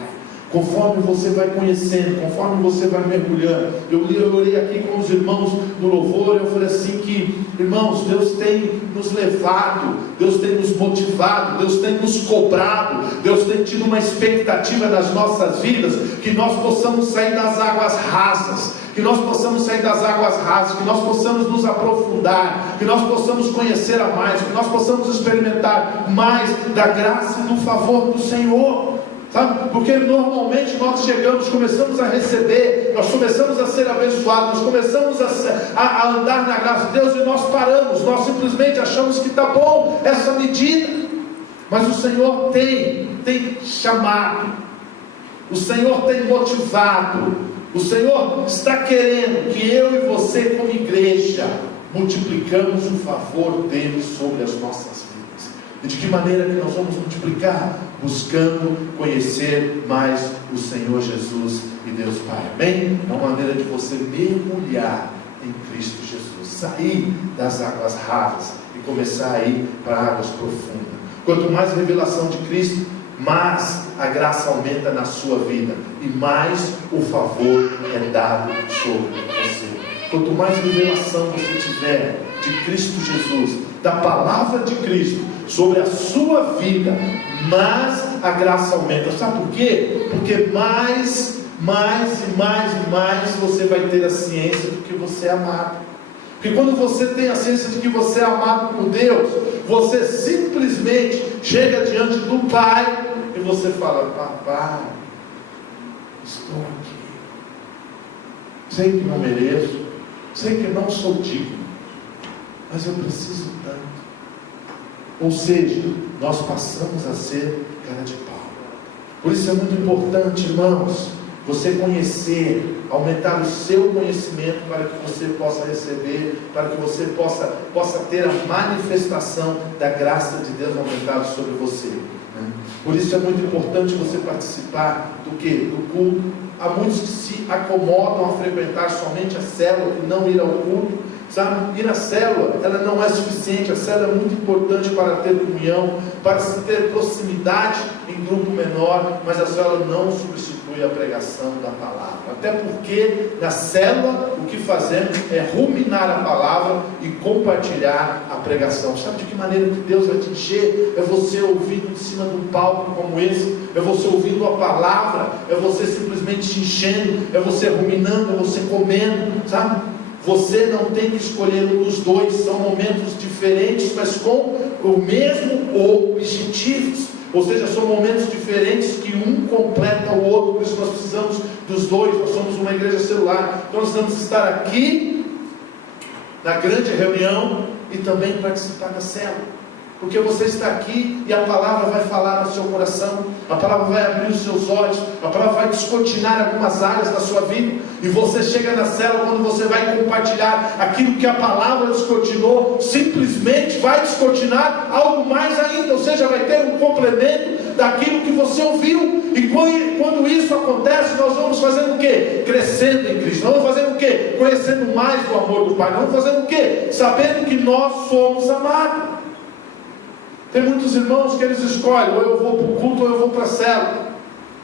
Conforme você vai conhecendo, conforme você vai mergulhando. Eu orei aqui com os irmãos do louvor, eu falei assim que, irmãos, Deus tem nos levado, Deus tem nos motivado, Deus tem nos cobrado, Deus tem tido uma expectativa nas nossas vidas, que nós possamos sair das águas rasas, que nós possamos sair das águas rasas, que nós possamos nos aprofundar, que nós possamos conhecer a mais, que nós possamos experimentar mais da graça e do favor do Senhor. Sabe? Porque normalmente nós chegamos, começamos a receber, nós começamos a ser abençoados, nós começamos a andar na graça de Deus e nós paramos, nós simplesmente achamos que está bom essa medida. Mas o Senhor tem chamado, o Senhor tem motivado, o Senhor está querendo que eu e você, como igreja, multiplicamos o favor dele sobre as nossas vidas. E de que maneira que nós vamos multiplicar? Buscando conhecer mais o Senhor Jesus e Deus Pai. Amém? É uma maneira de você mergulhar em Cristo Jesus, sair das águas rasas e começar a ir para águas profundas. Quanto mais revelação de Cristo, mais a graça aumenta na sua vida e mais o favor é dado sobre você. Quanto mais revelação você tiver de Cristo Jesus, da palavra de Cristo sobre a sua vida, mais a graça aumenta. Sabe por quê? Porque mais você vai ter a ciência de que você é amado. Porque quando você tem a ciência de que você é amado por Deus, você simplesmente chega diante do Pai e você fala: papai, estou aqui, sei que não mereço, sei que não sou digno, mas eu preciso tanto. Ou seja, nós passamos a ser cara de pau. Por isso é muito importante, irmãos, você conhecer, aumentar o seu conhecimento para que você possa receber, para que você possa ter a manifestação da graça de Deus aumentada sobre você. Por isso é muito importante você participar do quê? Do culto. Há muitos que se acomodam a frequentar somente a célula e não ir ao culto. Sabe? Ir à célula, ela não é suficiente. A célula é muito importante para ter comunhão, para se ter proximidade em grupo menor, mas a célula não substitui a pregação da palavra. Até porque na célula o que fazemos é ruminar a palavra e compartilhar a pregação. Sabe de que maneira que Deus vai te encher? É você ouvindo em cima de um palco como esse, é você ouvindo a palavra, é você simplesmente te enchendo, é você ruminando, é você comendo, sabe? Você não tem que escolher um dos dois, são momentos diferentes, mas com o mesmo objetivo. Ou seja, são momentos diferentes que um completa o outro. Por isso nós precisamos dos dois. Nós somos uma igreja celular, então nós precisamos estar aqui na grande reunião e também participar da célula. Porque você está aqui e a palavra vai falar no seu coração, a palavra vai abrir os seus olhos, a palavra vai descortinar algumas áreas da sua vida, e você chega na célula, quando você vai compartilhar aquilo que a palavra descortinou, simplesmente vai descortinar algo mais ainda, ou seja, vai ter um complemento daquilo que você ouviu. E quando isso acontece, nós vamos fazendo o quê? Crescendo em Cristo. Nós vamos fazendo o quê? Conhecendo mais o amor do Pai. Nós vamos fazendo o quê? Sabendo que nós somos amados. Tem muitos irmãos que eles escolhem: ou eu vou para o culto ou eu vou para a célula,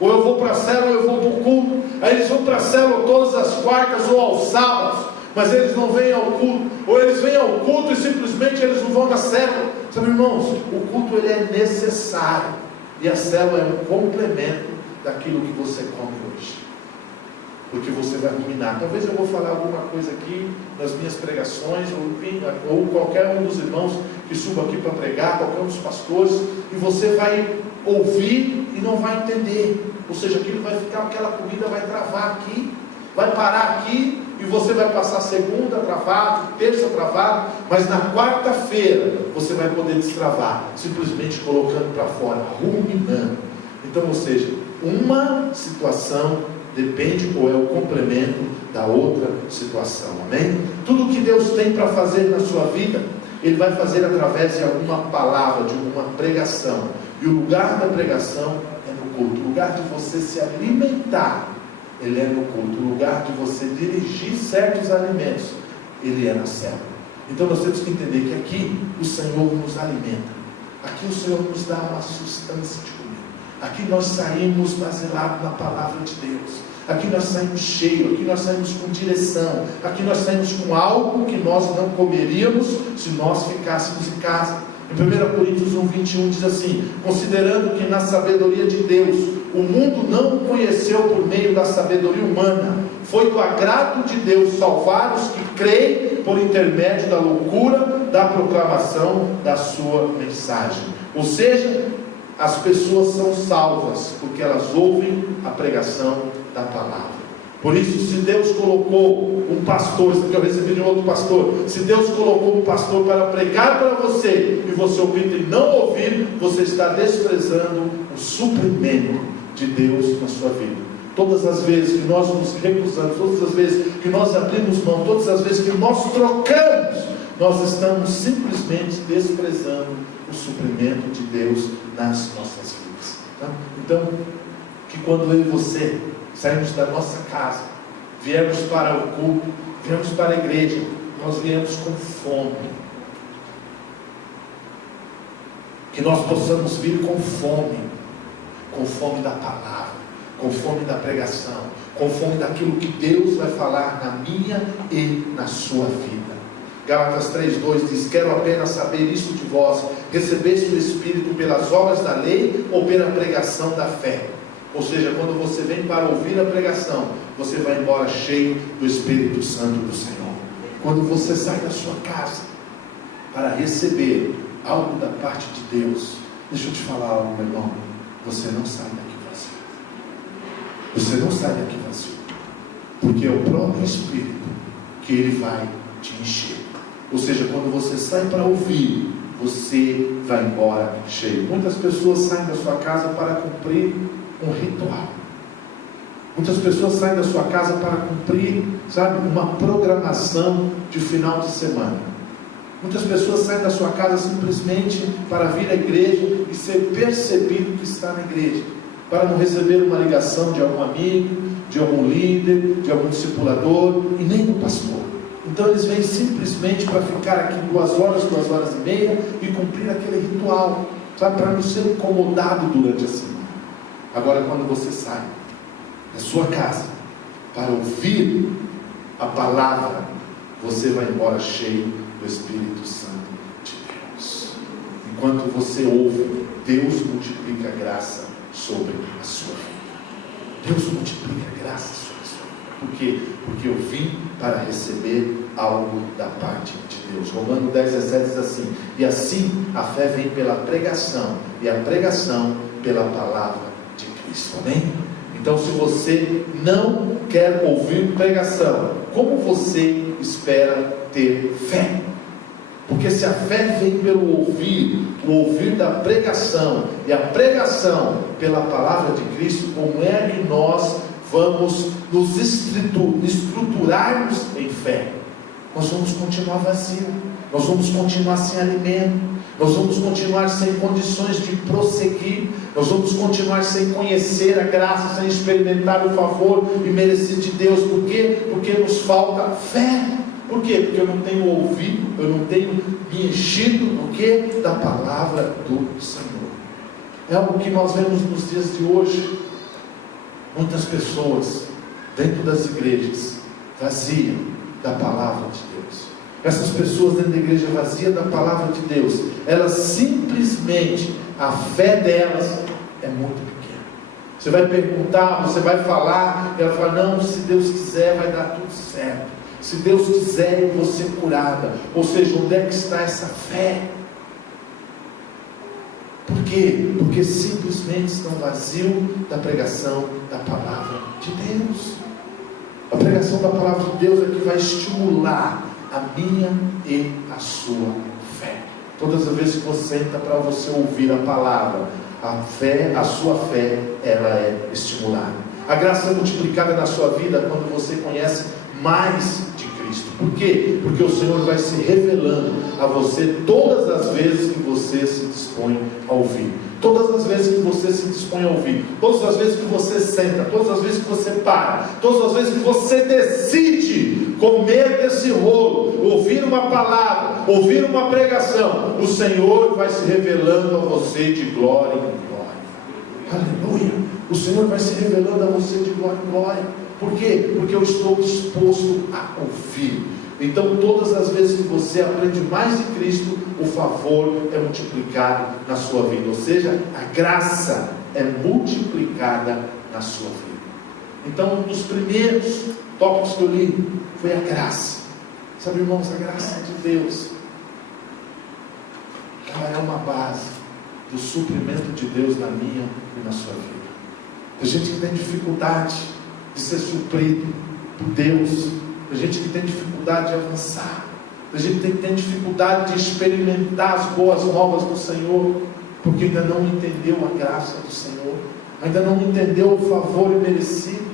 ou eu vou para a célula ou eu vou para o culto. Aí eles vão para a célula todas as quartas ou aos sábados, mas eles não vêm ao culto, ou eles vêm ao culto e simplesmente eles não vão na célula. Sabe, irmãos, o culto ele é necessário, e a célula é um complemento daquilo que você come hoje. Porque você vai ruminar. Talvez eu vou falar alguma coisa aqui nas minhas pregações, ou qualquer um dos irmãos que suba aqui para pregar, qualquer um dos pastores, e você vai ouvir e não vai entender. Ou seja, aquilo vai ficar, aquela comida vai travar aqui, vai parar aqui, e você vai passar segunda travado, terça travado, mas na quarta-feira você vai poder destravar, simplesmente colocando para fora, ruminando. Então, ou seja, uma situação depende ou é o complemento da outra situação, amém? Tudo que Deus tem para fazer na sua vida, Ele vai fazer através de alguma palavra, de uma pregação, e o lugar da pregação é no culto. O lugar de você se alimentar, ele é no culto. O lugar de você dirigir certos alimentos, ele é na célula. Então nós temos que entender que aqui o Senhor nos alimenta, aqui o Senhor nos dá uma substância de comida, aqui nós saímos baselados na palavra de Deus, aqui nós saímos cheios, aqui nós saímos com direção, aqui nós saímos com algo que nós não comeríamos se nós ficássemos em casa. Em 1 Coríntios 1:21 diz assim: considerando que na sabedoria de Deus o mundo não o conheceu por meio da sabedoria humana, foi do agrado de Deus salvar os que creem por intermédio da loucura da proclamação da sua mensagem. Ou seja, as pessoas são salvas porque elas ouvem a pregação da palavra. Por isso, se Deus colocou um pastor, isso que eu recebi de um outro pastor, se Deus colocou um pastor para pregar para você, e você ouvir e não ouvir, você está desprezando o suprimento de Deus na sua vida. Todas as vezes que nós nos recusamos, todas as vezes que nós abrimos mão, todas as vezes que nós trocamos, nós estamos simplesmente desprezando o suprimento de Deus nas nossas vidas. Tá? Então, que quando eu e você saímos da nossa casa, viemos para o culto, viemos para a igreja, nós viemos com fome. Que nós possamos vir com fome da palavra, com fome da pregação, com fome daquilo que Deus vai falar na minha e na sua vida. Gálatas 3:2 diz: quero apenas saber isso de vós, recebeste o Espírito pelas obras da lei ou pela pregação da fé? Ou seja, quando você vem para ouvir a pregação, você vai embora cheio do Espírito Santo do Senhor. Quando você sai da sua casa para receber algo da parte de Deus, deixa eu te falar algo, meu irmão, você não sai daqui vazio. Você não sai daqui vazio, porque é o próprio Espírito que Ele vai te encher. Ou seja, quando você sai para ouvir, você vai embora cheio. Muitas pessoas saem da sua casa para cumprir um ritual. Muitas pessoas saem da sua casa para cumprir, uma programação de final de semana. Muitas pessoas saem da sua casa simplesmente para vir à igreja e ser percebido que está na igreja, para não receber uma ligação de algum amigo, de algum líder, de algum discipulador e nem do pastor. Então eles vêm simplesmente para ficar aqui 2 horas, 2 horas e meia e cumprir aquele ritual, para não ser incomodado durante a semana. Agora, quando você sai da sua casa para ouvir a palavra, você vai embora cheio do Espírito Santo de Deus. Enquanto você ouve, Deus multiplica a graça sobre a sua vida. Deus multiplica a graça sobre a sua vida. Por quê? Porque eu vim para receber algo da parte de Deus. Romanos 10:17 diz assim: e assim a fé vem pela pregação, e a pregação pela palavra de Cristo. Amém? Então, se você não quer ouvir pregação, como você espera ter fé? Porque se a fé vem pelo ouvir, o ouvir da pregação, e a pregação pela palavra de Cristo, como é que nós vamos nos estruturarmos em fé? Nós vamos continuar vazio, nós vamos continuar sem alimento, nós vamos continuar sem condições de prosseguir, nós vamos continuar sem conhecer a graça, sem experimentar o favor e merecido de Deus. Por quê? Porque nos falta fé. Por quê? Porque eu não tenho ouvido, eu não tenho me enchido do quê? Da palavra do Senhor. É algo que nós vemos nos dias de hoje. Muitas pessoas dentro das igrejas vazias da palavra de Deus. Essas pessoas dentro da igreja vazia da palavra de Deus, elas simplesmente, a fé delas é muito pequena. Você vai perguntar, você vai falar, e ela fala: não, se Deus quiser vai dar tudo certo. Se Deus quiser eu vou ser curada. Ou seja, onde é que está essa fé? Por quê? Porque simplesmente estão vazios da pregação da palavra de Deus. A pregação da palavra de Deus é que vai estimular a minha e a sua fé. Todas as vezes que você senta para você ouvir a palavra, a sua fé, ela é estimulada. A graça é multiplicada na sua vida quando você conhece mais de Cristo. Por quê? Porque o Senhor vai se revelando a você todas as vezes que você se dispõe a ouvir. Todas as vezes que você se dispõe a ouvir, todas as vezes que você senta, todas as vezes que você para, todas as vezes que você decide comer desse rolo, ouvir uma palavra, ouvir uma pregação, o Senhor vai se revelando a você de glória em glória. Aleluia! O Senhor vai se revelando a você de glória em glória. Por quê? Porque eu estou disposto a ouvir. Então, todas as vezes que você aprende mais de Cristo, o favor é multiplicado na sua vida. Ou seja, a graça é multiplicada na sua vida. Então, um dos primeiros tópicos que eu li foi a graça. Sabe, irmãos, a graça de Deus, ela é uma base do suprimento de Deus na minha e na sua vida. Tem gente que tem dificuldade de ser suprido por Deus. Tem gente que tem dificuldade de avançar. Tem gente que tem dificuldade de experimentar as boas novas do Senhor, porque ainda não entendeu a graça do Senhor, ainda não entendeu o favor imerecido.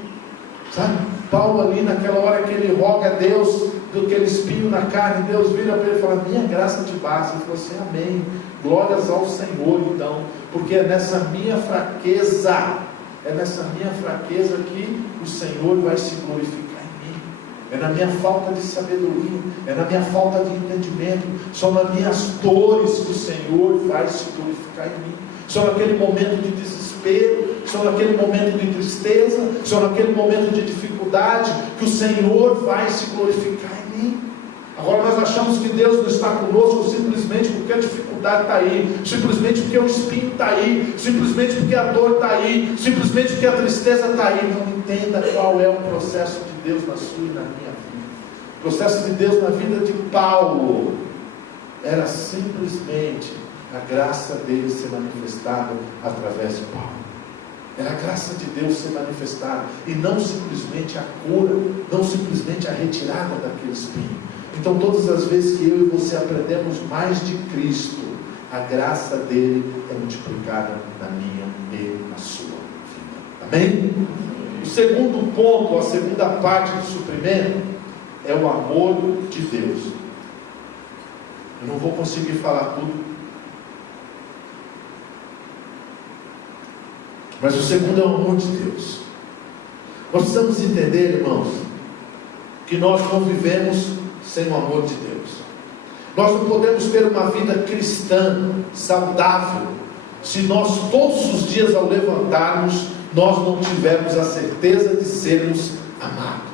Sabe? Paulo ali naquela hora que ele roga a Deus do aquele espinho na carne, Deus vira para ele e fala: minha graça te basta. Ele falou assim: amém, glórias ao Senhor. Então, porque é nessa minha fraqueza que o Senhor vai se glorificar. É na minha falta de sabedoria, é na minha falta de entendimento, são nas minhas dores que o Senhor vai se glorificar em mim. Só naquele momento de desespero, só naquele momento de tristeza, só naquele momento de dificuldade que o Senhor vai se glorificar em mim. Agora nós achamos que Deus não está conosco simplesmente porque a dificuldade está aí, simplesmente porque o espinho está aí, simplesmente porque a dor está aí, simplesmente porque a tristeza está aí. Não entenda qual é o processo de Deus na sua e na minha vida. O processo de Deus na vida de Paulo era simplesmente a graça dele ser manifestada através de Paulo. Era a graça de Deus ser manifestada, e não simplesmente a cura, não simplesmente a retirada daquele espinho. Então, todas as vezes que eu e você aprendemos mais de Cristo, a graça dele é multiplicada na minha e na sua vida. Amém? O segundo ponto, a segunda parte do suprimento, é o amor de Deus. Eu não vou conseguir falar tudo, mas o segundo é o amor de Deus. Nós precisamos entender, irmãos, que nós não vivemos sem o amor de Deus. Nós não podemos ter uma vida cristã saudável se nós todos os dias ao levantarmos nós não tivermos a certeza de sermos amados.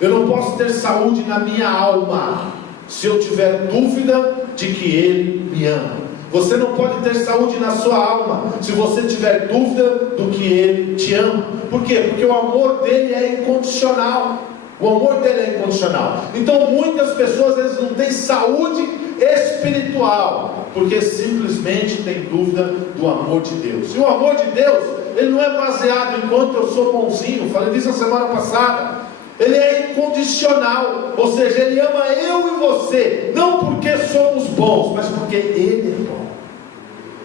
Eu não posso ter saúde na minha alma se eu tiver dúvida de que Ele me ama. Você não pode ter saúde na sua alma se você tiver dúvida do que Ele te ama. Por quê? Porque o amor dele é incondicional. O amor dele é incondicional. Então muitas pessoas às vezes não têm saúde espiritual, porque simplesmente tem dúvida do amor de Deus. E o amor de Deus, ele não é baseado em quanto eu sou bonzinho. Falei disso na semana passada. Ele é incondicional, ou seja, ele ama eu e você, não porque somos bons, mas porque ele é bom.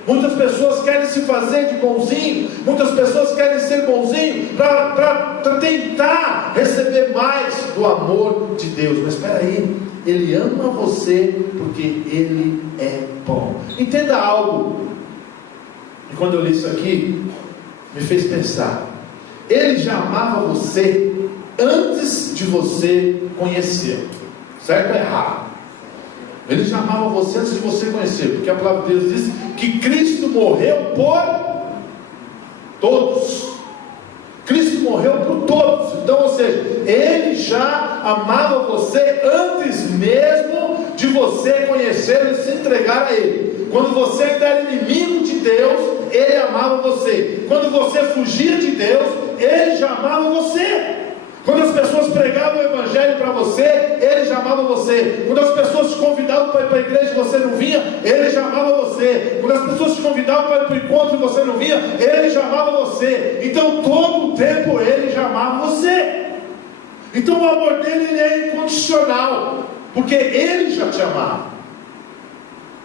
Muitas pessoas querem se fazer de bonzinho, muitas pessoas querem ser bonzinho para tentar receber mais do amor de Deus. Mas espera aí, ele ama você porque ele é bom. Entenda algo, e quando eu li isso aqui, me fez pensar. Ele já amava você antes de você conhecê-lo, certo ou errado? Ele já amava você antes de você conhecer, porque a palavra de Deus diz que Cristo morreu por todos. Cristo morreu por todos. Então, ou seja, Ele já amava você antes mesmo de você conhecer e se entregar a Ele. Quando você ainda era inimigo de Deus, Ele amava você. Quando você fugia de Deus, Ele já amava você. Quando as pessoas pregavam o Evangelho para você, Ele já amava você. Quando as pessoas te convidavam para ir para a igreja e você não vinha, Ele já amava você. Quando as pessoas te convidavam para ir para o encontro e você não vinha, Ele já amava você. Então todo o tempo Ele já amava você. Então o amor dele ele é incondicional, porque Ele já te amava.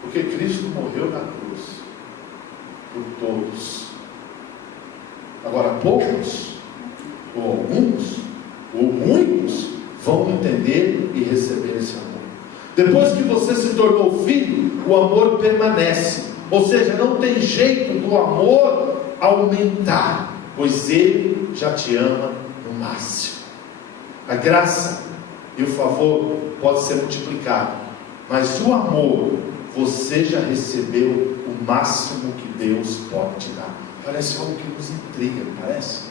Porque Cristo morreu na cruz por todos. Agora poucos, ou alguns, ou muitos vão entender e receber esse amor. Depois que você se tornou filho, o amor permanece. Ou seja, não tem jeito do amor aumentar, pois Ele já te ama no máximo. A graça e o favor pode ser multiplicado, mas o amor você já recebeu o máximo que Deus pode te dar. Parece algo que nos intriga, parece?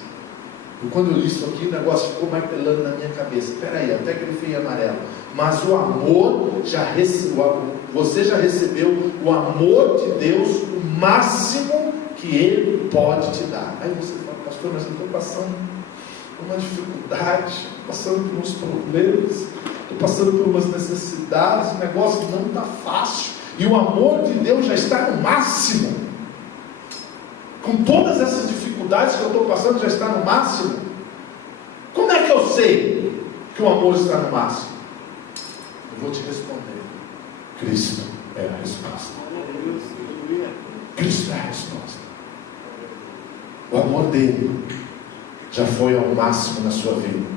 E quando eu li isso aqui, o negócio ficou martelando na minha cabeça. Espera aí, até grifei amarelo. Mas o amor você já recebeu o amor de Deus, o máximo que Ele pode te dar. Aí você fala, pastor, mas eu estou passando por uma dificuldade, estou passando por uns problemas, estou passando por umas necessidades, o negócio não está fácil. E o amor de Deus já está no máximo. Com todas essas dificuldades que eu estou passando, já está no máximo. Como é que eu sei que o amor está no máximo? Eu vou te responder. Cristo é a resposta. Cristo é a resposta. O amor dele já foi ao máximo na sua vida,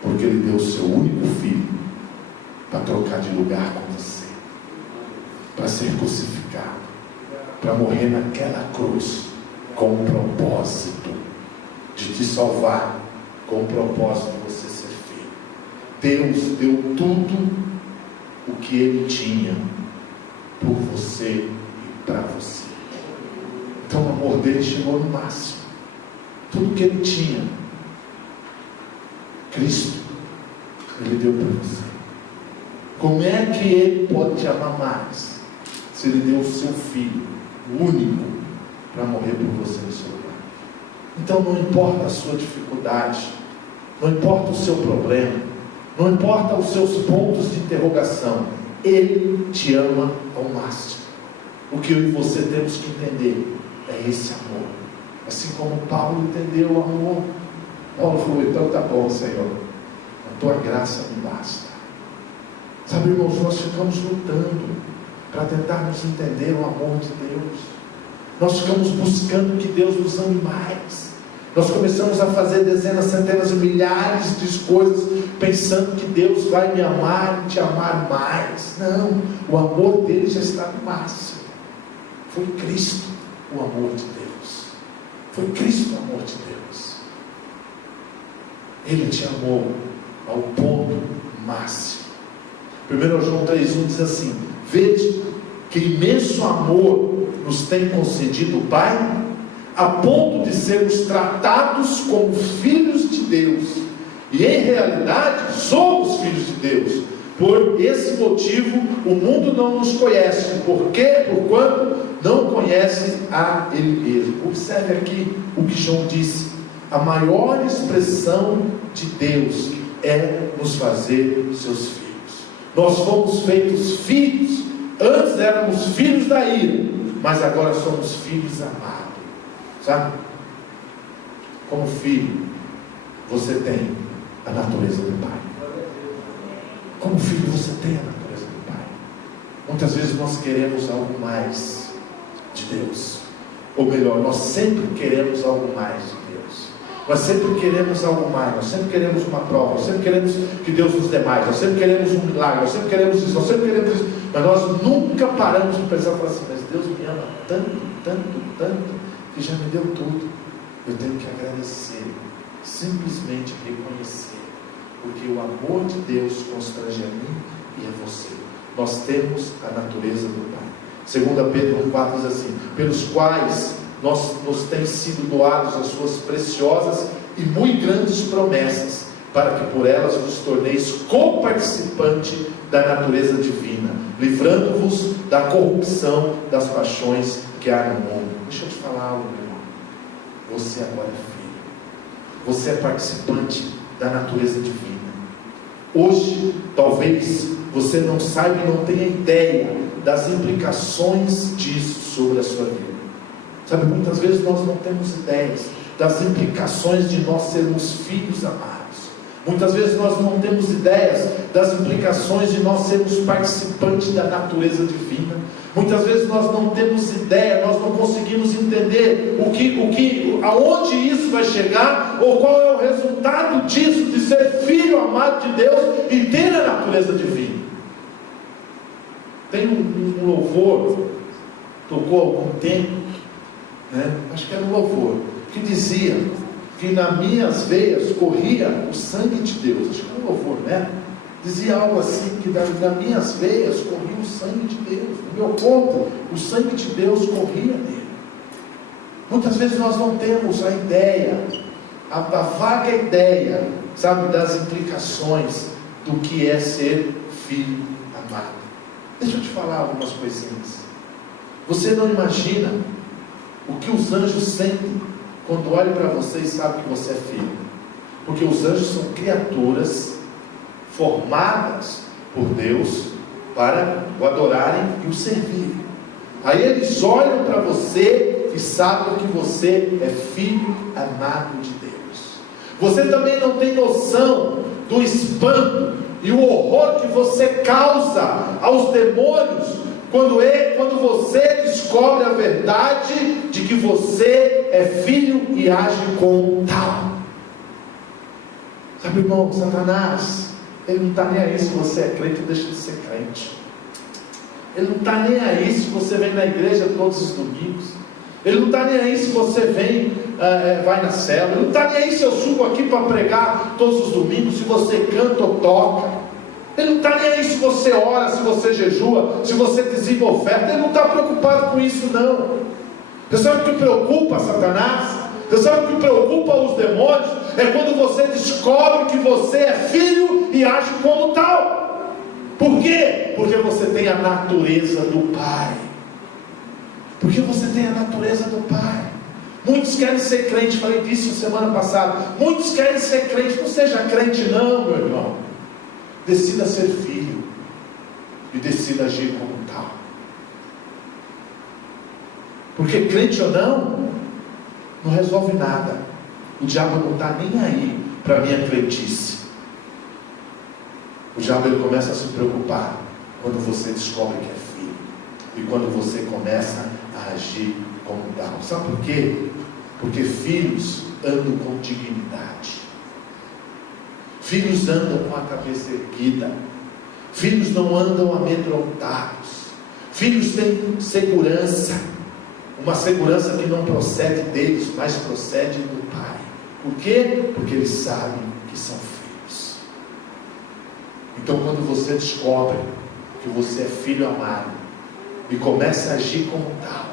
porque Ele deu o seu único filho para trocar de lugar com você, para ser crucificado, para morrer naquela cruz, com o propósito de te salvar, com o propósito de você ser filho. Deus deu tudo o que Ele tinha por você e para você. Então o amor dele chegou no máximo. Tudo que Ele tinha, Cristo, Ele deu para você. Como é que Ele pode te amar mais, se Ele deu o seu Filho, o único, para morrer por você no seu lugar? Então não importa a sua dificuldade, não importa o seu problema, não importa os seus pontos de interrogação, Ele te ama ao máximo. O que eu e você temos que entender é esse amor. Assim como Paulo entendeu o amor, Paulo falou, então tá bom, Senhor, a tua graça me basta. Sabe, irmãos, nós ficamos lutando para tentarmos entender o amor de Deus. Nós ficamos buscando que Deus nos ame mais. Nós começamos a fazer dezenas, centenas e milhares de coisas, pensando que Deus vai me amar e te amar mais. Não, o amor dele já está no máximo. Foi Cristo o amor de Deus. Foi Cristo o amor de Deus. Ele te amou ao ponto máximo. 1 João 3,1 diz assim: vede que imenso amor nos tem concedido o Pai, a ponto de sermos tratados como filhos de Deus. E em realidade somos filhos de Deus. Por esse motivo o mundo não nos conhece. Por quê? Porquanto não conhece a Ele mesmo. Observe aqui o que João disse: a maior expressão de Deus é nos fazer seus filhos. Nós fomos feitos filhos. Antes éramos filhos da ira, mas agora somos filhos amados. Sabe? Como filho, você tem a natureza do Pai. Como filho, você tem a natureza do Pai. Muitas vezes nós queremos algo mais de Deus. Ou melhor, nós sempre queremos algo mais de Deus. Nós sempre queremos algo mais. Nós sempre queremos uma prova. Nós sempre queremos que Deus nos dê mais. Nós sempre queremos um milagre. Nós sempre queremos isso. Nós sempre queremos isso. Mas nós nunca paramos de pensar e falar assim: mas Deus me ama tanto, tanto, tanto, que já me deu tudo. Eu tenho que agradecer. Simplesmente reconhecer. Porque o amor de Deus constrange a mim e a você. Nós temos a natureza do Pai. 2 Pedro 1,4 diz assim: pelos quais nos têm sido doados as suas preciosas e muito grandes promessas, para que por elas vos torneis coparticipante da natureza divina, livrando-vos da corrupção das paixões que há no mundo. Deixa eu te falar algo, meu irmão. Você agora é filho. Você é participante da natureza divina. Hoje, talvez você não saiba e não tenha ideia das implicações disso sobre a sua vida. Sabe, muitas vezes nós não temos ideias das implicações de nós sermos filhos amados. Muitas vezes nós não temos ideias das implicações de nós sermos participantes da natureza divina. Muitas vezes nós não temos ideia, nós não conseguimos entender aonde isso vai chegar, ou qual é o resultado disso, de ser filho amado de Deus e ter a natureza divina. Tem um louvor, tocou há algum tempo, né? Acho que era um louvor, que dizia que nas minhas veias corria o sangue de Deus. Acho que era um louvor, né? Dizia algo assim, que nas minhas veias corria o sangue de Deus, no meu corpo o sangue de Deus corria nele. Muitas vezes nós não temos a ideia, a vaga ideia, sabe, das implicações do que é ser filho amado. Deixa eu te falar algumas coisinhas. Você não imagina o que os anjos sentem quando olham para você e sabem que você é filho. Porque os anjos são criaturas formadas por Deus para o adorarem e o servirem. Aí eles olham para você e sabem que você é filho amado de Deus. Você também não tem noção do espanto e o horror que você causa aos demônios quando você descobre a verdade de que você é filho e age como tal. Sabe, irmão, Satanás, ele não está nem aí se você é crente ou deixa de ser crente. Ele não está nem aí se você vem na igreja todos os domingos. Ele não está nem aí se você vem, vai na célula. Ele não está nem aí se eu subo aqui para pregar todos os domingos, se você canta ou toca. Ele não está nem aí se você ora, se você jejua, se você dizima oferta. Ele não está preocupado com isso, não. Você sabe o que preocupa Satanás? Você sabe o que preocupa os demônios? É quando você descobre que você é filho e age como tal. Por quê? Porque você tem a natureza do Pai. Porque você tem a natureza do Pai. Muitos querem ser crente, falei disso semana passada. Muitos querem ser crente. Não seja crente não, meu irmão. Decida ser filho e decida agir como tal. Porque crente ou não resolve nada. O diabo não está nem aí para a minha crentice. O diabo ele começa a se preocupar quando você descobre que é filho e quando você começa a agir como tal. Sabe por quê? Porque filhos andam com dignidade. Filhos andam com a cabeça erguida. Filhos não andam amedrontados. Filhos têm segurança. Uma segurança que não procede deles, mas procede do Pai. Por quê? Porque eles sabem que são filhos. Então quando você descobre que você é filho amado e começa a agir como tal,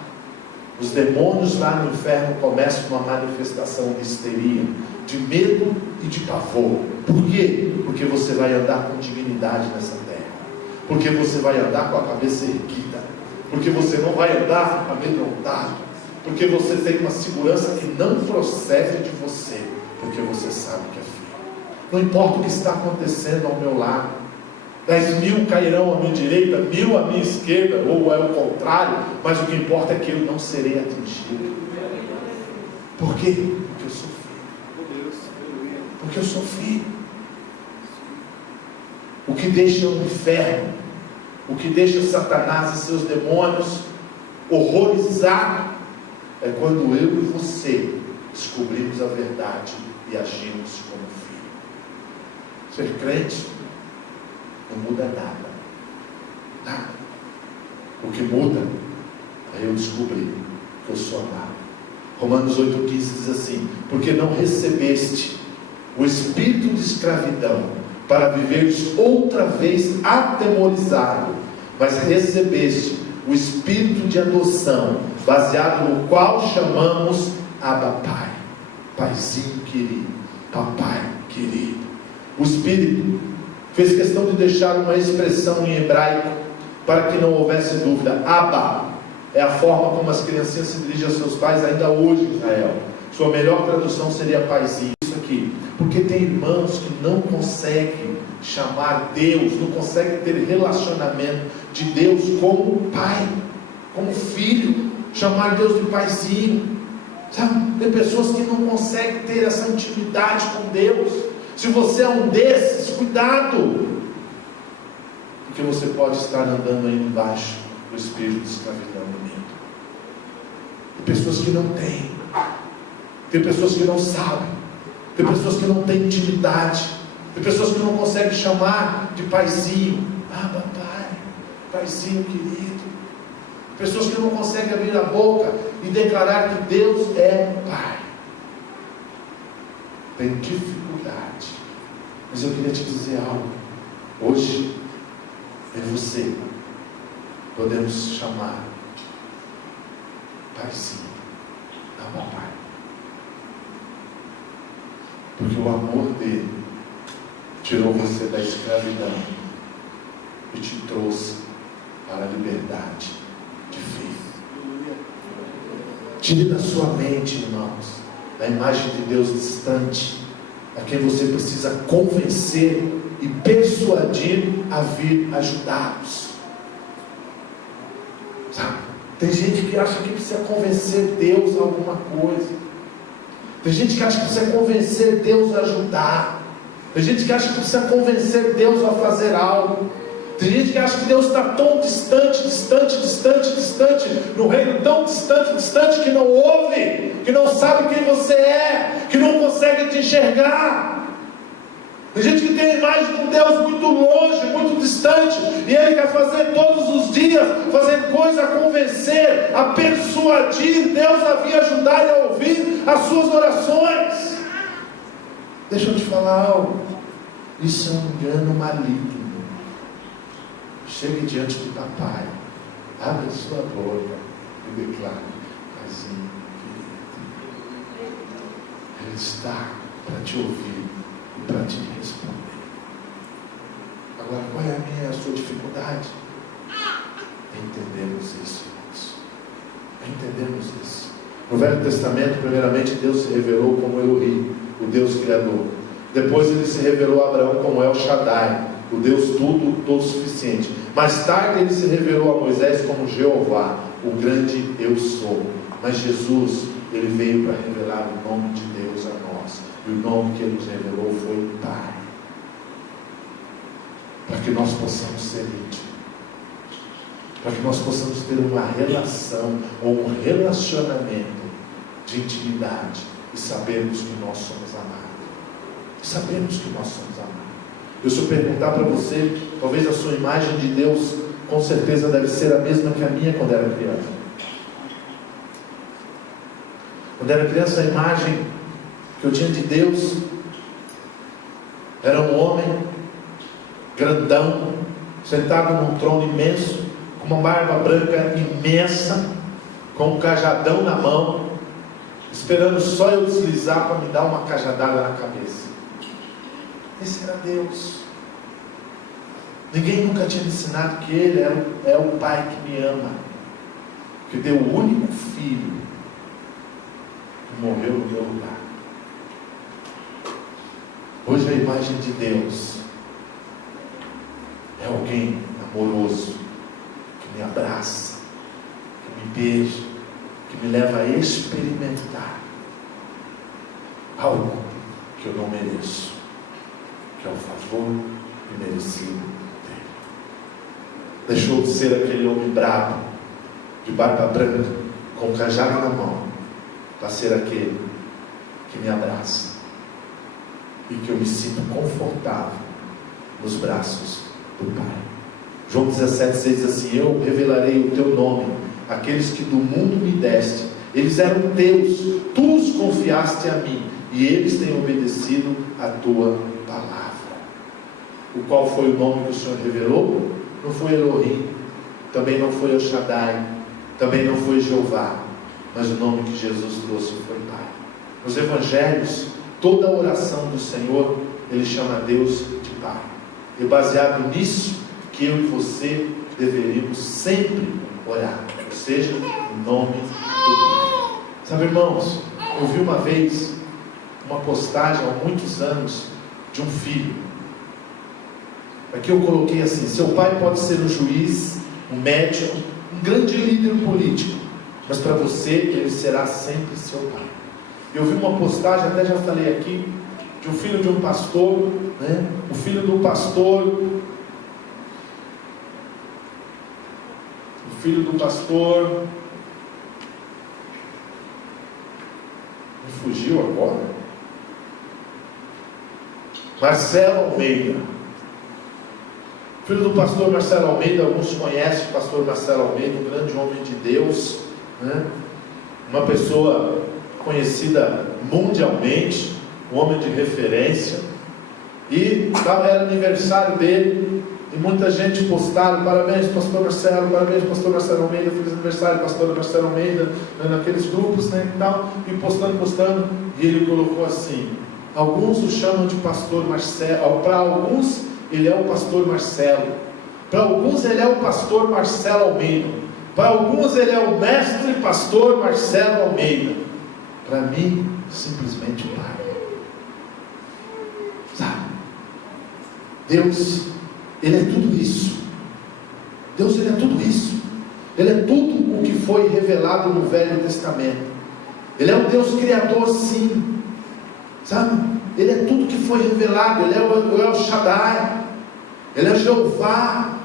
os demônios lá no inferno começam uma manifestação de histeria, de medo e de pavor. Por quê? Porque você vai andar com dignidade nessa terra. Porque você vai andar com a cabeça erguida. Porque você não vai andar amedrontado. Porque você tem uma segurança que não procede de você. Porque você sabe que é filho. Não importa o que está acontecendo ao meu lado. 10.000 cairão à minha direita, 1.000 à minha esquerda, ou é o contrário. Mas o que importa é que eu não serei atingido. Por quê? Porque eu sou filho. Porque eu sou filho. O que deixa o inferno, o que deixa Satanás e seus demônios horrorizados, é quando eu e você descobrimos a verdade e agimos como filho. Ser crente não muda nada. Nada. O que muda é eu descobrir que eu sou amado. Romanos 8,15 diz assim: porque não recebeste o espírito de escravidão para viveres outra vez atemorizado, mas recebeste o espírito de adoção, baseado no qual chamamos Abba Pai. Paizinho querido, papai querido. O Espírito fez questão de deixar uma expressão em hebraico para que não houvesse dúvida. Abba É a forma como as criancinhas se dirigem aos seus pais ainda hoje em Israel. Sua melhor tradução seria paizinho. Isso aqui. Porque tem irmãos que não conseguem chamar Deus, não conseguem ter relacionamento de Deus como pai, como filho, chamar Deus de paizinho. Sabe? Tem pessoas que não conseguem ter essa intimidade com Deus. Se você é um desses, cuidado, porque você pode estar andando aí embaixo do espírito de escravidão no mundo. Tem pessoas que não têm, tem pessoas que não sabem, tem pessoas que não têm intimidade, tem pessoas que não conseguem chamar de paizinho. Ah, papai, paizinho querido. Pessoas que não conseguem abrir a boca e declarar que Deus é Pai. Tem dificuldade. Mas eu queria te dizer algo. Hoje, eu e você podemos chamar Paizinho, não papai. Porque o amor dele tirou você da escravidão e te trouxe para a liberdade de vida. Tire da sua mente, irmãos, a imagem de Deus distante, a quem você precisa convencer e persuadir a vir ajudá-los. Sabe? Tem gente que acha que precisa convencer Deus a alguma coisa. Tem gente que acha que precisa convencer Deus a ajudar. Tem gente que acha que precisa convencer Deus a fazer algo. Tem gente que acha que Deus está tão distante, no reino tão distante, que não ouve, que não sabe quem você é, que não consegue te enxergar. Tem gente que tem a imagem de um Deus muito longe, muito distante, e ele quer fazer todos os dias, fazer coisa a convencer, a persuadir Deus a vir ajudar e a ouvir as suas orações. Deixa eu te falar algo. Isso é um engano maligno. Chegue diante do papai, abre a sua boca e declare: Paizinho querido, ele está para te ouvir e para te responder. Agora, qual é a sua dificuldade? Entendemos isso, irmãos. Entendemos isso. No Velho Testamento, primeiramente, Deus se revelou como Elohim, o Deus Criador. Depois ele se revelou a Abraão como El Shaddai, o Deus todo suficiente. Mais tarde ele se revelou a Moisés como Jeová, o grande eu sou. Mas Jesus, ele veio para revelar o nome de Deus a nós. E o nome que ele nos revelou foi Pai. Para que nós possamos ser íntimos. Para que nós possamos ter uma relação ou um relacionamento de intimidade e sabermos que nós somos amados. Sabemos que nós somos amados. Eu, se eu perguntar para você, talvez a sua imagem de Deus com certeza deve ser a mesma que a minha quando era criança. Quando era criança, a imagem que eu tinha de Deus era um homem grandão, sentado num trono imenso, com uma barba branca imensa, com um cajadão na mão, esperando só eu deslizar para me dar uma cajadada na cabeça. Esse era Deus. Ninguém nunca tinha me ensinado que Ele é o Pai que me ama, que deu o único filho que morreu no meu lugar. Hoje a imagem de Deus é alguém amoroso, que me abraça, que me beija, que me leva a experimentar algo que eu não mereço, que é o favor imerecido dele. Deixou de ser aquele homem bravo, de barba branca, com o cajado na mão, para ser aquele que me abraça e que eu me sinto confortável nos braços do Pai. João 17,6 diz assim: eu revelarei o teu nome àqueles que do mundo me deste, eles eram teus, tu os confiaste a mim, e eles têm obedecido a tua palavra. O qual foi o nome que o Senhor revelou? Não foi Elohim, também não foi El Shaddai, também não foi Jeová, mas o nome que Jesus trouxe foi Pai. Nos evangelhos, toda a oração do Senhor, Ele chama Deus de Pai. E baseado nisso, que eu e você deveríamos sempre orar ao Senhor. seja o nome do Pai. Sabe, irmãos, eu vi uma vez uma postagem há muitos anos de um filho. Aqui eu coloquei assim: seu pai pode ser um juiz, um médico, um grande líder político, mas para você ele será sempre seu pai. Eu vi uma postagem, até já falei aqui, de um filho de um pastor, né? O filho do pastor, me fugiu agora, Marcelo Almeida. Filho do pastor Marcelo Almeida, alguns conhecem o pastor Marcelo Almeida, um grande homem de Deus, né? Uma pessoa conhecida mundialmente, um homem de referência. E era aniversário dele, e muita gente postaram: parabéns pastor Marcelo, parabéns pastor Marcelo Almeida, feliz aniversário pastor Marcelo Almeida, né? Naqueles grupos, né, e tal, e postando, e ele colocou assim: alguns o chamam de pastor Marcelo, para alguns ele é o pastor Marcelo, para alguns ele é o pastor Marcelo Almeida, para alguns ele é o mestre pastor Marcelo Almeida, para mim simplesmente o Pai. Sabe, Deus, Ele é tudo isso. Deus, Ele é tudo isso. Ele é tudo o que foi revelado no Velho Testamento. Ele é um Deus criador, sim. Sabe? Ele é tudo que foi revelado. Ele é o El Shaddai. Ele é Jeová.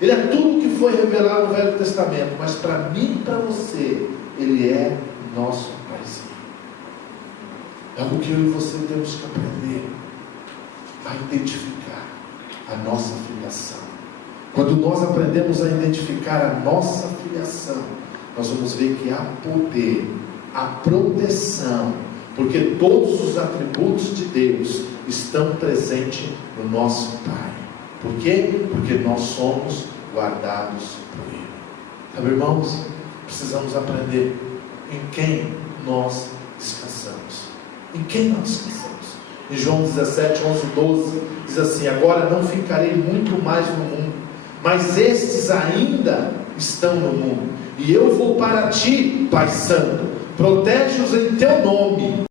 Ele é tudo que foi revelado no Velho Testamento. Mas para mim e para você, Ele é nosso Paizinho. É algo que eu e você temos que aprender a identificar a nossa filiação. Quando nós aprendemos a identificar a nossa filiação, nós vamos ver que há poder, há proteção, porque todos os atributos de Deus estão presentes no nosso Pai. Por quê? Porque nós somos guardados por Ele. Sabe, irmãos, precisamos aprender em quem nós descansamos. Em quem nós descansamos? Em João 17, 11, 12, diz assim: agora não ficarei muito mais no mundo, mas estes ainda estão no mundo, e eu vou para ti, Pai Santo, protege-os em teu nome.